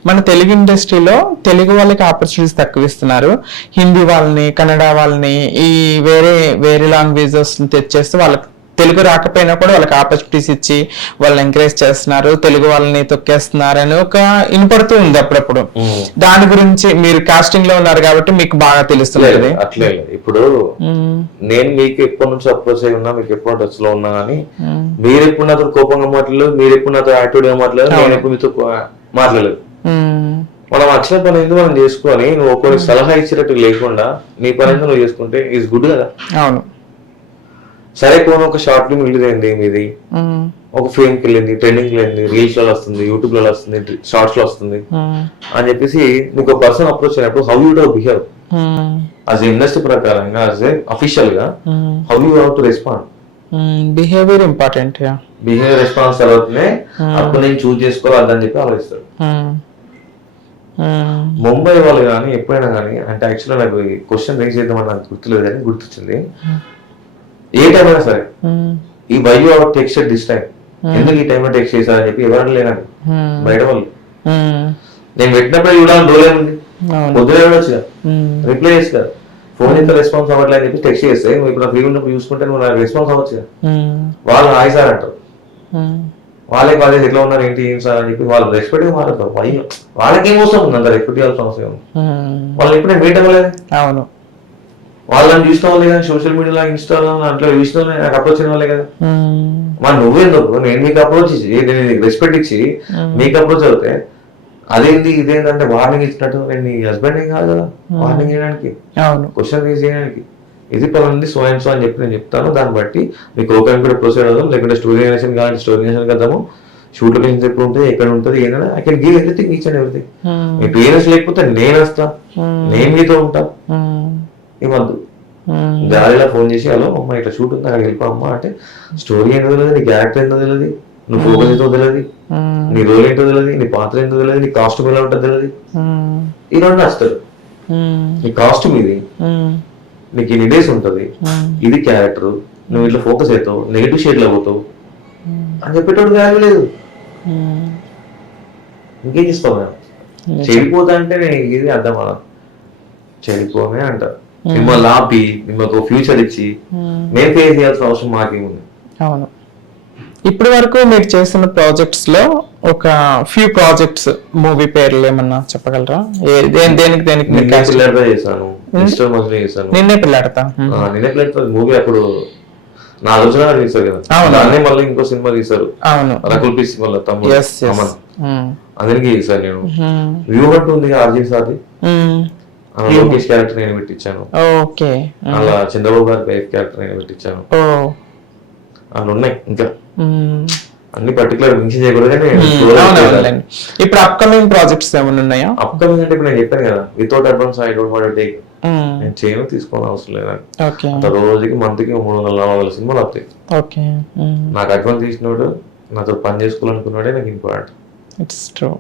మన తెలుగు ఇండస్ట్రీలో తెలుగు వాళ్ళకి ఆపర్చునిటీస్ తక్కువ ఇస్తున్నారు. హిందీ వాళ్ళని, కన్నడ వాళ్ళని, ఈ వేరే లాంగ్వేజెస్ తెచ్చేస్తే వాళ్ళకి తెలుగు రాకపోయినా కూడా వాళ్ళకి ఆపర్చునిటీస్ ఇచ్చి వాళ్ళని ఎంకరేజ్ చేస్తున్నారు, తెలుగు వాళ్ళని తొక్కేస్తున్నారు అని ఒక వినపడుతూ ఉంది అప్పుడప్పుడు. దాని గురించి మీరు కాస్టింగ్ లో ఉన్నారు కాబట్టి మీకు బాగా తెలుస్తుంది. అట్లే ఇప్పుడు నేను మీకు ఎప్పటి నుంచి అప్రోచ్ అయి ఉన్నా, మీకు ఎప్పుడు టచ్ లో ఉన్నా కానీ మీరు ఎప్పుడు నాతో కోపంగా మాట్లాడలేదు, మీరు ఎప్పుడు నాతో యాక్టివ్ గా మాట్లాడలేదు, నేను ఎప్పుడు మీతో మాట్లాడలేదు. మనం వచ్చిన పని ఎందుకు మనం చేసుకొని నువ్వు ఒకరికి సలహా ఇచ్చేటట్టు లేకుండా నీ పని ఎందుకు నువ్వు చేసుకుంటే ఈజ్ గుడ్ కదా. అవును, సరే పోను ఒక షార్ట్ ఫిల్మ్ రిలీజ్ అయింది మీది, ఒక ఫిల్మ్ కి వెళ్ళింది, ట్రెండింగ్ వెళ్ళింది, రీల్స్ లో వస్తుంది, యూట్యూబ్ లో వస్తుంది, షార్ట్స్ లో వస్తుంది అని చెప్పేసి నీకు ఒక పర్సన్ అప్రోచ్ అయినప్పుడు how you do behave as industry ప్రకారంగా, యాజ్ ఏ అఫీషియల్ గా how you have to respond. Behaviour important. Behaviour response తర్వాతనే అప్పుడు నేను చూస్ చేసుకోవాలి అని చెప్పి ఆలోచిస్తాడు. ముంబై వాళ్ళు కానీ ఎప్పుడైనా కానీ అంటే యాక్చువల్గా నాకు క్వశ్చన్ రేజ్ చేద్దామని నాకు గుర్తులేదు కానీ గుర్తొచ్చింది. ఏ టైం అయినా సరే ఈ why you have texted this time, ఎందుకు ఈ టైంలో టెక్స్ట్ చేశారని చెప్పి ఎవరైనా లేదండి బయట వాళ్ళు. నేను పెట్టినప్పుడు చూడాలని రోజు ఏముంది, పొద్దున వెళ్ళొచ్చు రిప్లై చేస్తారు, ఫోన్ ఎంత రెస్పాన్స్ అవ్వట్లేదు అని చెప్పి టెక్స్ట్ చేస్తే నువ్వు ఇప్పుడు ఫ్రీ ఉన్నప్పుడు చూసుకుంటే నువ్వు నాకు రెస్పాన్స్ అవ్వచ్చు. వాళ్ళు హాయ్ సార్ అంటారు, వాళ్ళే కాలేజ్ ఎట్లా ఉన్నారు ఏంటి ఏం సార్ అని చెప్పి వాళ్ళు రెస్పెక్ట్ గా మాట్లాడతారు. వాళ్ళకేం వస్తుంది అంత రెస్పెక్ట్ ఇవ్వాల్సిన అవసరం, వాళ్ళు ఎప్పుడైనా మీట్ అవ్వలేదు. అవును, వాళ్ళని చూసిన వాళ్ళే కదా సోషల్ మీడియాలో, ఇన్స్టాలో అట్లా చూసిన వాళ్ళే నాకు అప్రోచ్ అయిన వాళ్ళే కదా. మరి నువ్వేందుకు నేను నీకు అప్రోచ్ ఇచ్చి నేను నీకు రెస్పెక్ట్ ఇచ్చి నీకు అప్రోచ్ అవుతే అదేంటి ఇదేంటంటే వార్నింగ్ ఇచ్చినట్టు. నేను నీ హస్బెండ్ ఏం కాదు కదా వార్నింగ్ చేయడానికి, క్వశ్చన్ రేజ్ చేయడానికి. ఇది పలాంది సో అండ్ సో అని చెప్పి నేను చెప్తాను. దాన్ని బట్టి మీకు ఓపెన్ కూడా ప్రొసీడ్ అవుదాం, లేకుంటే స్టోరీ నేషన్ కావాలి స్టోరీ నేషన్ కద్దాము, షూట్ లొకేషన్ ఎప్పుడు ఉంటుంది, ఎక్కడ ఉంటుంది, ఏదైనా I can give everything, each and everything. Me parents లేకపోతే నేను వస్తా, నేను మీతో ఉంటా. ఏమద్దు గాలిలో ఫోన్ చేసి హలో అమ్మ ఇట్లా షూట్ ఉంది అక్కడ వెళ్ళిపో అమ్మ అంటే స్టోరీ ఏంటో తెలియదు, నీ క్యారెక్టర్ ఏంటో తెలియదు, నువ్వు ఫోకస్ ఏంటో తెలియదు, నీ రోల్ ఏంటో తెలియదు, నీ పాత్ర ఏంటో తెలియదు, నీ కాస్ట్యూమ్ ఎలా ఉంటుందో తెలియదు. ఈ రెండు నచ్చుతాడు. నీ కాస్ట్యూమ్ ఇది, నీకు ఇన్ని డేస్ ఉంటుంది, ఇది క్యారెక్టర్, నువ్వు ఇట్లా ఫోకస్ అవుతావు, నెగిటివ్ షేడ్ లో పోతావు అని చెప్పేటోడు వాల్యూ లేదు. ఇంకేం చేస్తావు మేము చెడిపోతా అంటే నేను ఇది అర్థం అలా చెడిపోమే అంటారు. మిమ్మల్ని ఆపి మిమ్మల్ని ఫ్యూచర్ ఇచ్చి మేము ఫేస్ చేయాల్సిన అవసరం మాకేముంది. అవును, ఇప్పటి వరకు మీరు చేసిన ప్రాజెక్ట్స్ లో ఒక ఫ్యూ ప్రాజెక్ట్స్ మూవీ పేర్లు ఏమన్నా చెప్పగలరా? దేనికి పిల్లడితో చేశాను, ఇన్స్టా మధ్యలో చేశాను. నిన్నే పిల్లాడతా మూవీ అప్పుడు 4 రోజులు తీసారు కదా, దాన్ని మళ్ళీ ఇంకో సినిమా తీసారు. అవును, రకుల్ పీస్ వాళ్ళ తమ్ముడు అమన్, అందరికి చేశాను నేను. వ్యూ హంట్ ఉంది ఆర్జీ సార్ది, లోకేష్ క్యారెక్టర్ నేను పెట్టించాను. అలా చంద్రబాబు గారి వైఫ్ క్యారెక్టర్ నేను పెట్టించాను. అలా ఉన్నాయి ఇంకా అన్ని పర్టికులర్ మెన్షన్ చేయకూడదు. ఇప్పుడు అప్కమింగ్ ప్రాజెక్ట్స్ ఏమైనా ఉన్నాయా? అప్కమింగ్ అంటే ఇప్పుడు నేను చెప్పాను కదా, without advance I don't want to take. నేను చేయను, తీసుకోవాలని అవసరం లేదు. రోజుకి మంత్కి 300-400 సినిమాలు అవుతాయి. నాకు అడ్వాన్స్ తీసినోడు నాతో పని చేసుకోవాలనుకున్నాడే నాకు important. It's true.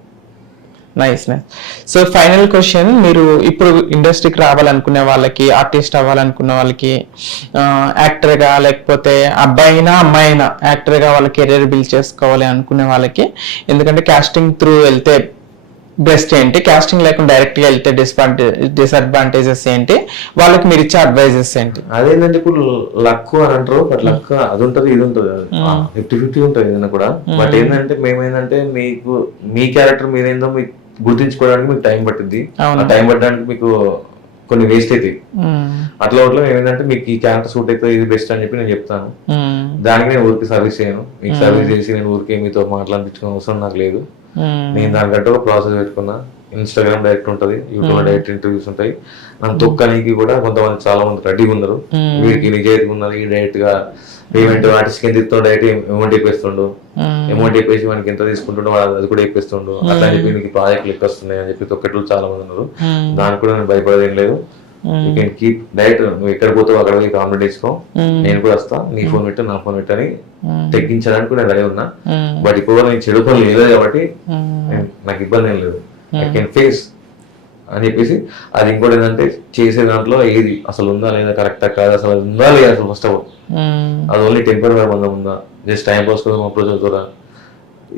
Nice nice. So final question, మీరు ఇప్పుడు ఇండస్ట్రీకి రావాలనుకునే వాళ్ళకి, ఆర్టిస్ట్ అవ్వాలనుకున్న వాళ్ళకి, యాక్టర్గా లేకపోతే అబ్బాయి అయినా అమ్మాయి అయినా యాక్టర్గా వాళ్ళ కెరీర్ బిల్డ్ చేసుకోవాలి అనుకునే వాళ్ళకి, ఎందుకంటే కాస్టింగ్ త్రూ వెళ్తే బెస్ట్ ఏంటి, కాస్టింగ్ లేకుండా డైరెక్ట్ గా వెళ్తే డిసడ్వాంటేజెస్ ఏంటి, వాళ్ళకి మీరు ఇచ్చే అడ్వైజెస్ ఏంటి? అదేంటంటే ఇప్పుడు లక్ అని అంటారు, బట్ లక్ అది ఉంటుంది ఇది ఉంటుంది, 50-50 ఉంటుంది ఏదైనా కూడా. బట్ ఏంటంటే మేమేంటంటే మీకు మీ క్యారెక్టర్ మీరేందో మీకు గుర్తించుకోవడానికి మీకు టైం పట్టింది. ఆ టైం పట్టడానికి మీకు కొన్ని వేస్ట్ అవుతాయి. అట్లా ఒకటి ఏంటంటే మీకు ఈ క్యారెక్టర్ సూట్ అయితే ఇది బెస్ట్ అని చెప్పి నేను చెప్తాను. దానికి నేను ఊరికి సర్వీస్ చేయను. మీకు సర్వీస్ చేసి నేను ఊరికి మీతో మాట్లాడించుకునే అవసరం నాకు లేదు. నేను దానికంటే ఒక ప్రాసెస్ పెట్టుకున్నా. ఇన్స్టాగ్రామ్ డైరెక్ట్ ఉంటుంది, యూట్యూబ్ లో డైరెక్ట్ ఇంటర్వ్యూస్ ఉంటాయి. నన్ను తొక్కనికి కూడా కొంతమంది చాలా మంది రెడీగా ఉన్నారు. వీడికి నిజాయితీ ఉన్నది, డైరెక్ట్ గా పేమెంట్ ఆర్టిస్ట్ కింద ఇస్తుండు, డైరెక్ట్ అమౌంట్ ఇప్పేస్తుండు, అమౌంట్ ఇప్పేసి వానికి ఎంత తీసుకుంటుండో అది కూడా ఇప్పేస్తుండు. అట్లా చెప్పి మీకు ప్రాజెక్టులు ఎక్కువ వస్తున్నాయి అని చెప్పి తొక్కట్లు చాలా మంది ఉన్నారు. దానికి కూడా నేను భయపడేదేం లేదు. యూ కెన్ కీప్ డైరెక్ట్ నువ్వు ఎక్కడ పోతావు అక్కడ పోయి కామెంట్ చేసుకో, నేను కూడా వస్తా, నీ ఫోన్ పెట్టు నా ఫోన్ పెట్టని తెగ్గించడానికి కూడా నేను రెడీ ఉన్నా. బట్ ఇప్పుడు నేను చెడు పనులు లేదు కాబట్టి నాకు ఇబ్బంది ఏం లేదు. ఐ కెన్ ఫేస్ అని చెప్పేసి. అది ఇంకోటి ఏంటంటే చేసే దాంట్లో ఏది అసలు ఉందా లేదా, కరెక్టా కాదు, అసలు అది ఉందా లేదా అసలు ఫస్ట్ ఆఫ్ ఆల్, అది ఓన్లీ టెంపరీ బంధం ఉందా, జస్ట్ టైం పాస్ కోసం అప్రోచ్ అవుతారా,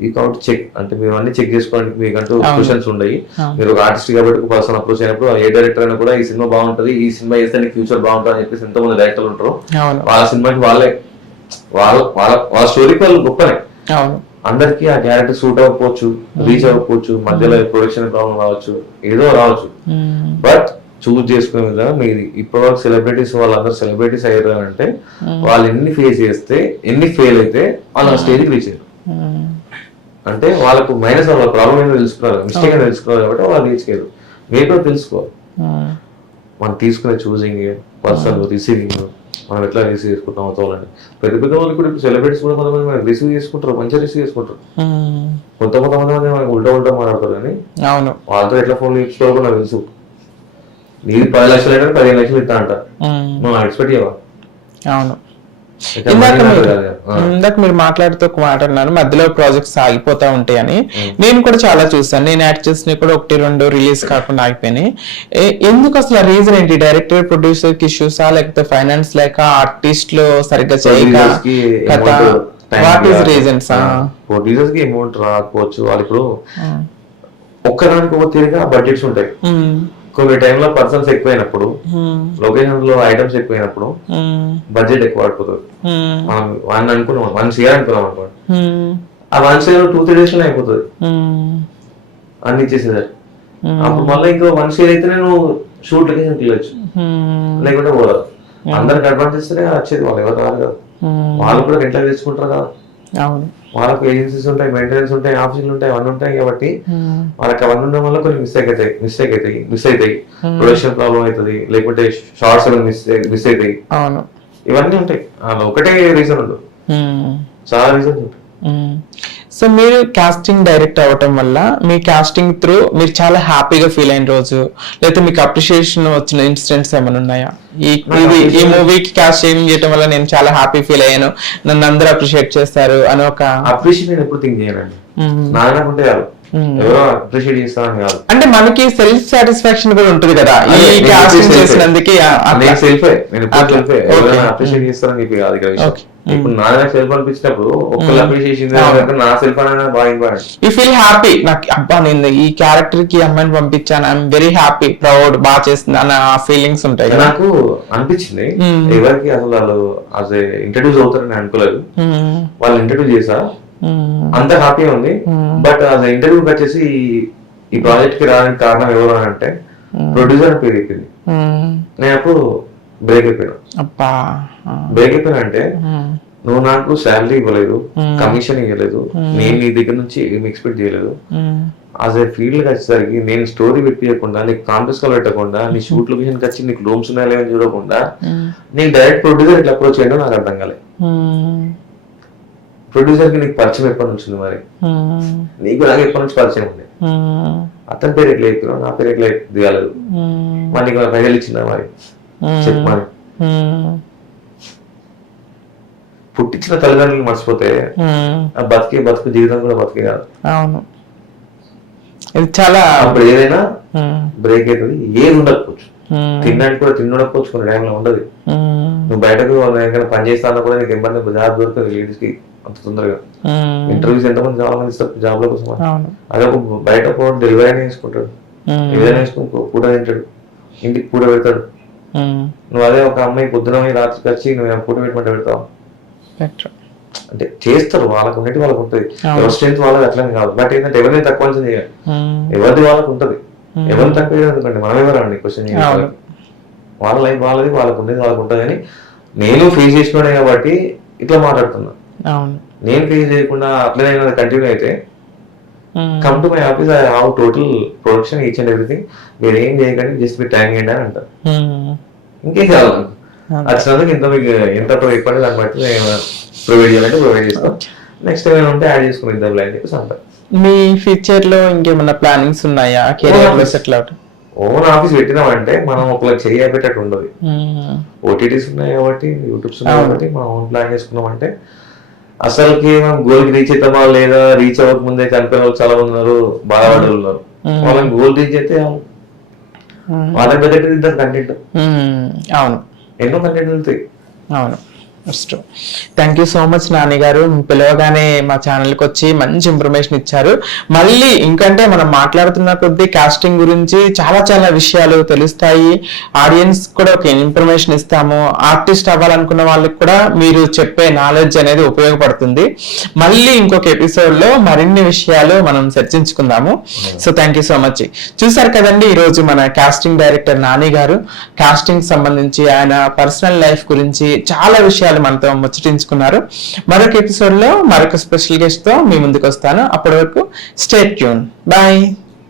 ఈ కాబట్టి చెక్ అంటే మీరు అన్ని చెక్ చేసుకోవడానికి మీకంటూ క్వశ్చన్స్ ఉన్నాయి. మీరు ఒక ఆర్టిస్ట్ కాబట్టి ఒక పర్సన్ అప్రోచ్ అయినప్పుడు ఏ డైరెక్టర్ అయినా కూడా ఈ సినిమా బాగుంటది, ఈ సినిమా చేస్తే నీకు ఫ్యూచర్ బాగుంటుంది అని చెప్పేసి ఎంతో మంది డైరెక్టర్లు ఉంటారు. వాళ్ళ సినిమాకి వాళ్ళే వాళ్ళ స్టోరీకి వాళ్ళు గొప్పనే. అందరికి ఆ క్యారెక్టర్ సూట్ అవ్వకపోవచ్చు, రీచ్ అవ్వకపోవచ్చు, మధ్యలో ప్రొడక్షన్ ప్రాబ్లం రావచ్చు, ఏదో రావచ్చు. బట్ చూస్ చేసుకునే విధంగా మీది ఇప్పటివరకు సెలబ్రిటీస్ వాళ్ళందరూ సెలబ్రిటీస్ అయ్యారు అంటే వాళ్ళు ఎన్ని ఫేస్ చేస్తే ఎన్ని ఫెయిల్ అయితే వాళ్ళు ఆ స్టేజ్కి రీచ్ అయ్యారు. అంటే వాళ్ళకు మైనస్ వాళ్ళ ప్రాబ్లం ఏదో తెలుసుకున్నారు, మిస్టేక్ ఏదో తెలుసుకున్నారు కాబట్టి వాళ్ళు రీచ్ అయ్యారు. మీరు కూడా తెలుసుకోవాలి మనం తీసుకునే చూసింగ్, పర్సన్ రిసీవింగ్, మనం ఎట్లా రిసీవ్ చేసుకుంటాం అవుతామని. పెద్ద పెద్ద వాళ్ళు కూడా ఇప్పుడు సెలబ్రిటీస్ కూడా కొంతమంది మనకి రిసీవ్ చేసుకుంటారు, మంచిగా రిసీవ్ చేసుకుంటారు. కొంతమంది మనకి ఉల్టా మాట్లాడతారు కానీ వాళ్ళతో ఎట్లా ఫోన్ ఇచ్చుకోవాలో నాకు తెలుసు. నీది 10 లక్షలు అయితే 15 లక్షలు ఇస్తా అంట, నువ్వు ఎక్స్పెక్ట్ చేయవా? అవును. ఇందాక మీరు మాట్లాడుతూ ఒక మాట అన్నారు, మధ్యలో ప్రాజెక్ట్స్ ఆగిపోతా ఉంటాయని. నేను కూడా చాలా చూసాను, నేను యాక్ట్ చేసిన కూడా 1-2 రిలీజ్ కాకుండా ఆగిపోయినాయి. ఎందుకు అసలు రీజన్ ఏంటి? డైరెక్టర్ ప్రొడ్యూసర్ కి ఇష్యూసా, లేకపోతే ఫైనాన్స్ లేక, ఆర్టిస్ట్ లో సరిగ్గా చేయక, వాట్ ఈస్ రీజన్స్? ప్రొడ్యూసర్స్ కి అమౌంట్ రాకపోవచ్చు, వాళ్ళు ఇప్పుడు ఒక్కదానికి ఒక తీరుగా బడ్జెట్స్ ఉంటాయి. కొన్ని టైంలో పర్సన్స్ ఎక్కువైనప్పుడు, లొకేషన్ లో ఐటమ్స్ ఎక్కువైనప్పుడు బడ్జెట్ ఎక్కువ పడిపోతుంది. మనం 1 అనుకున్నాం, 1 CR అనుకున్నాం అనుకోండి, ఆ 1 CR 2-3 days లో అయిపోతుంది అన్ని ఇచ్చేసేదారు. అప్పుడు మళ్ళీ ఇంకో 1 CR అయితేనే నువ్వు షూట్ లొకేషన్కి వెళ్ళొచ్చు, లేకుంటే పోరాదు. అందరికి అడ్వాన్స్ ఇస్తేనే వచ్చేది, వాళ్ళు ఎవరు రాదు కదా. వాళ్ళు కూడా ఎట్లా తెచ్చుకుంటారు కదా, వాళ్ళకు ఏజెన్సీస్ ఉంటాయి, మెయింటెనెన్స్ ఉంటాయి, ఆఫీసులు ఉంటాయి, అవన్నీ ఉంటాయి. కాబట్టి వాళ్ళకి అవన్నీ ఉండడం వల్ల కొన్ని మిస్ అవుతాయి. ప్రొడక్షన్ ప్రాబ్లం అవుతుంది, లేకుంటే షార్ట్స్ మిస్ అవుతాయి, ఇవన్నీ ఉంటాయి. అలా ఒకటే రీజన్ ఉండదు, చాలా రీజన్స్ ఉంటాయి. సో మీరు కాస్టింగ్ డైరెక్ట్ అవ్వటం వల్ల మీ కాస్టింగ్ త్రూ మీరు చాలా హ్యాపీగా ఫీల్ అయిన రోజు, లేకపోతే మీకు అప్రిషియేషన్ వచ్చిన ఇన్సిడెంట్స్ ఏమైనా ఉన్నాయా? ఈ మూవీకి కాస్టింగ్ చేయడం వల్ల నేను చాలా హ్యాపీ ఫీల్ అయ్యాను, నన్ను అందరూ అప్రిషియేట్ చేస్తారు అని ఒక అప్రిషియేట్ నేను ఎప్పుడు థింక్ చేయనండి. నాకుంటే ఎవరో అప్రిషియేట్ చేస్తారని కాదు, అంటే మనకి సెల్ఫ్ సాటిస్ఫాక్షన్ కూడా ఉంటుంది కదా ఈ కాస్టింగ్ చేసినందుకే. అప్రిషియేట్ చేస్తారని చెప్పి కాదు కదా. ఇప్పుడు నా సెల్ఫ్ అనిపించినప్పుడు ఒక్కళ్ళు అప్రిషియేషన్ నా సెల్ఫ్ అనేది బాగా ఇంపార్టెంట్. యూ ఫీల్ హ్యాపీ, నాకు అబ్బా నేను ఈ క్యారెక్టర్ కి అమ్మాయిని పంపించాను, ఐఎమ్ వెరీ హ్యాపీ, ప్రౌడ్, బాగా చేస్తుంది అన్న ఫీలింగ్స్ ఉంటాయి. నాకు అనిపించింది ఎవరికి అసలు వాళ్ళు అస్ ఇంట్రడ్యూస్ అవుతారని అనుకోలేదు. వాళ్ళు ఇంట్రడ్యూస్ చేసా అంత హ్యాపీ ఉంది. బట్ అది ఇంటర్వ్యూకి వచ్చేసి ఈ ప్రాజెక్ట్ కి రావడానికి కారణం ఎవరు అని అంటే ప్రొడ్యూసర్ పేరు చెప్పింది. నేను అప్పుడు బ్రేక్ అయిపోయినా అంటే నువ్వు నాకు శాలరీ ఇవ్వలేదు, కమిషన్ ఇవ్వలేదు, నేను నీ దగ్గర నుంచి ఏం ఎక్స్పెక్ట్ చేయలేదు. యాజ్ ఏ ఫీల్డ్ వచ్చేసరికి నేను స్టోరీ పెట్టకుండా, నీకు కాంటెస్ట్ కాల్ పెట్టకుండా, నీ షూట్ లొకేషన్కి వచ్చి నీకు రూమ్స్ ఉన్నాయో లేవని చూడకుండా నేను డైరెక్ట్ ప్రొడ్యూసర్ ఇట్లా అప్రోచ్ చేయడం నాకు అర్థం కాలేదు. ప్రొడ్యూసర్ కి నీకు పరిచయం ఎప్పటి నుంచి ఉంది? మరి నీకు నాకు ఎప్పటి నుంచి పరిచయం ఉంది? అతని పేరు ఎట్లా చెప్పినావు, నా పేరు ఎట్లా దిగాలేదు? మరి నీకు పైసలు ఇచ్చిందా? మరి చెప్పు. మరి పుట్టించిన తల్లిదండ్రులు మర్చిపోతే ఆ బతుకు జీవితం కూడా బతికే కాదు. చాలా అప్పుడు ఏదైనా బ్రేక్ అవుతుంది, ఏది ఉండకపోవచ్చు, తినడానికి కూడా ఉండకపోవచ్చు, కొన్ని టైంలో ఉండదు. నువ్వు బయటకు పని చేస్తాను కూడా నీకు ఇబ్బంది, జాబ్ దొరుకుతుంది లేడీస్ కి అంత తొందరగా. ఇంటర్వ్యూస్ ఎంతమంది చాలా మంది ఇస్తారు జాబ్ లో కోసం. అదే బయట పోవడం డెలివరీ అయినా వేసుకుంటాడు, ఏదైనా వేసుకుని పూట తింటాడు, ఇంటికి పూట పెడతాడు. నువ్వు అదే ఒక అమ్మాయి పొద్దున రాత్రికి వచ్చి నువ్వు పూట పెట్టమంటే పెడతావు అంటే చేస్తారు. వాళ్ళకు ఉన్నట్టు వాళ్ళకు ఉంటుంది, ఎవరి స్ట్రెంత్ వాళ్ళకి అట్లనే కాదు. బట్ ఏంటంటే ఎవరిని తక్కువ అంచనా చేయాలి, ఎవరిది వాళ్ళకు ఉంటుంది. ఎవరిని తక్కువ ఎందుకంటే మనం ఎవరండి క్వశ్చన్ చేయాలి. వాళ్ళ లైఫ్ వాళ్ళది, వాళ్ళకు ఉండేది వాళ్ళకు ఉంటుంది. కానీ నేను ఫేస్ చేసుకున్నాను కాబట్టి ఇట్లా మాట్లాడుతున్నా. నేను ఫేస్ చేయకుండా అట్లనే కంటిన్యూ అయితే come to my office, I have total production, each and everything. మీరు ఏం చేయకండి, జస్ట్ మీరు టైం చేయండి అని అంటారు. ఇంకేం కావాలి వచ్చినందుకు ఇంత మీకు ఎంత ఇప్పటి దాన్ని బట్టి ప్రొవైడ్ చేయాలంటే ప్రొవైడ్ చేస్తాం. నెక్స్ట్ టైం ఏమైనా ఉంటే యాడ్ చేసుకుని ఇద్దాం అని చెప్పేసి అంటారు. మీ ఫ్యూచర్ లో ఇంకేమన్నా ప్లానింగ్స్ ఉన్నాయా? ఓన్ ఆఫీస్ పెట్టినామంటే మనం ఒకరికి చేయబెట్టట్టు ఉండదు. ఓటీటీస్ ఉన్నాయి కాబట్టి, యూట్యూబ్స్ ఉన్నాయి కాబట్టి మనం ఓన్ ప్లాన్ చేసుకున్నామంటే అసలుకి మనం గోల్కి రీచ్ అవుతామా లేదా, రీచ్ అవ్వక ముందే చనిపోయిన వాళ్ళు చాలా మంది ఉన్నారు, బాధపడే ఉన్నారు. వాళ్ళని గోల్ రీచ్ అయితే వాళ్ళకి బడ్జెట్ ఇద్దరు కంటెంట్, అవును ఎన్నో కంటెంట్ ఉంటాయి. అవును. Thank you so much Nani గారు, పిలవగానే మా ఛానల్కి వచ్చి మంచి ఇన్ఫర్మేషన్ ఇచ్చారు. మళ్ళీ ఇంకంటే మనం మాట్లాడుతున్న కొద్దీ కాస్టింగ్ గురించి చాలా చాలా విషయాలు తెలుస్తాయి, ఆడియన్స్ కూడా ఒక ఇన్ఫర్మేషన్ ఇస్తాము. ఆర్టిస్ట్ అవ్వాలనుకున్న వాళ్ళకి కూడా మీరు చెప్పే నాలెడ్జ్ అనేది ఉపయోగపడుతుంది. మళ్ళీ ఇంకొక ఎపిసోడ్ లో మరిన్ని విషయాలు మనం చర్చించుకుందాము. So thank you so much. చూసారు కదండి, ఈరోజు మన కాస్టింగ్ డైరెక్టర్ నాని గారు కాస్టింగ్ సంబంధించి ఆయన పర్సనల్ లైఫ్ గురించి చాలా విషయాలు మనతో ముచ్చటించుకున్నారు. మరొక ఎపిసోడ్ లో మరొక స్పెషల్ గెస్ట్ తో మీ ముందుకు వస్తాను. అప్పటి వరకు స్టే ట్యూన్. బాయ్.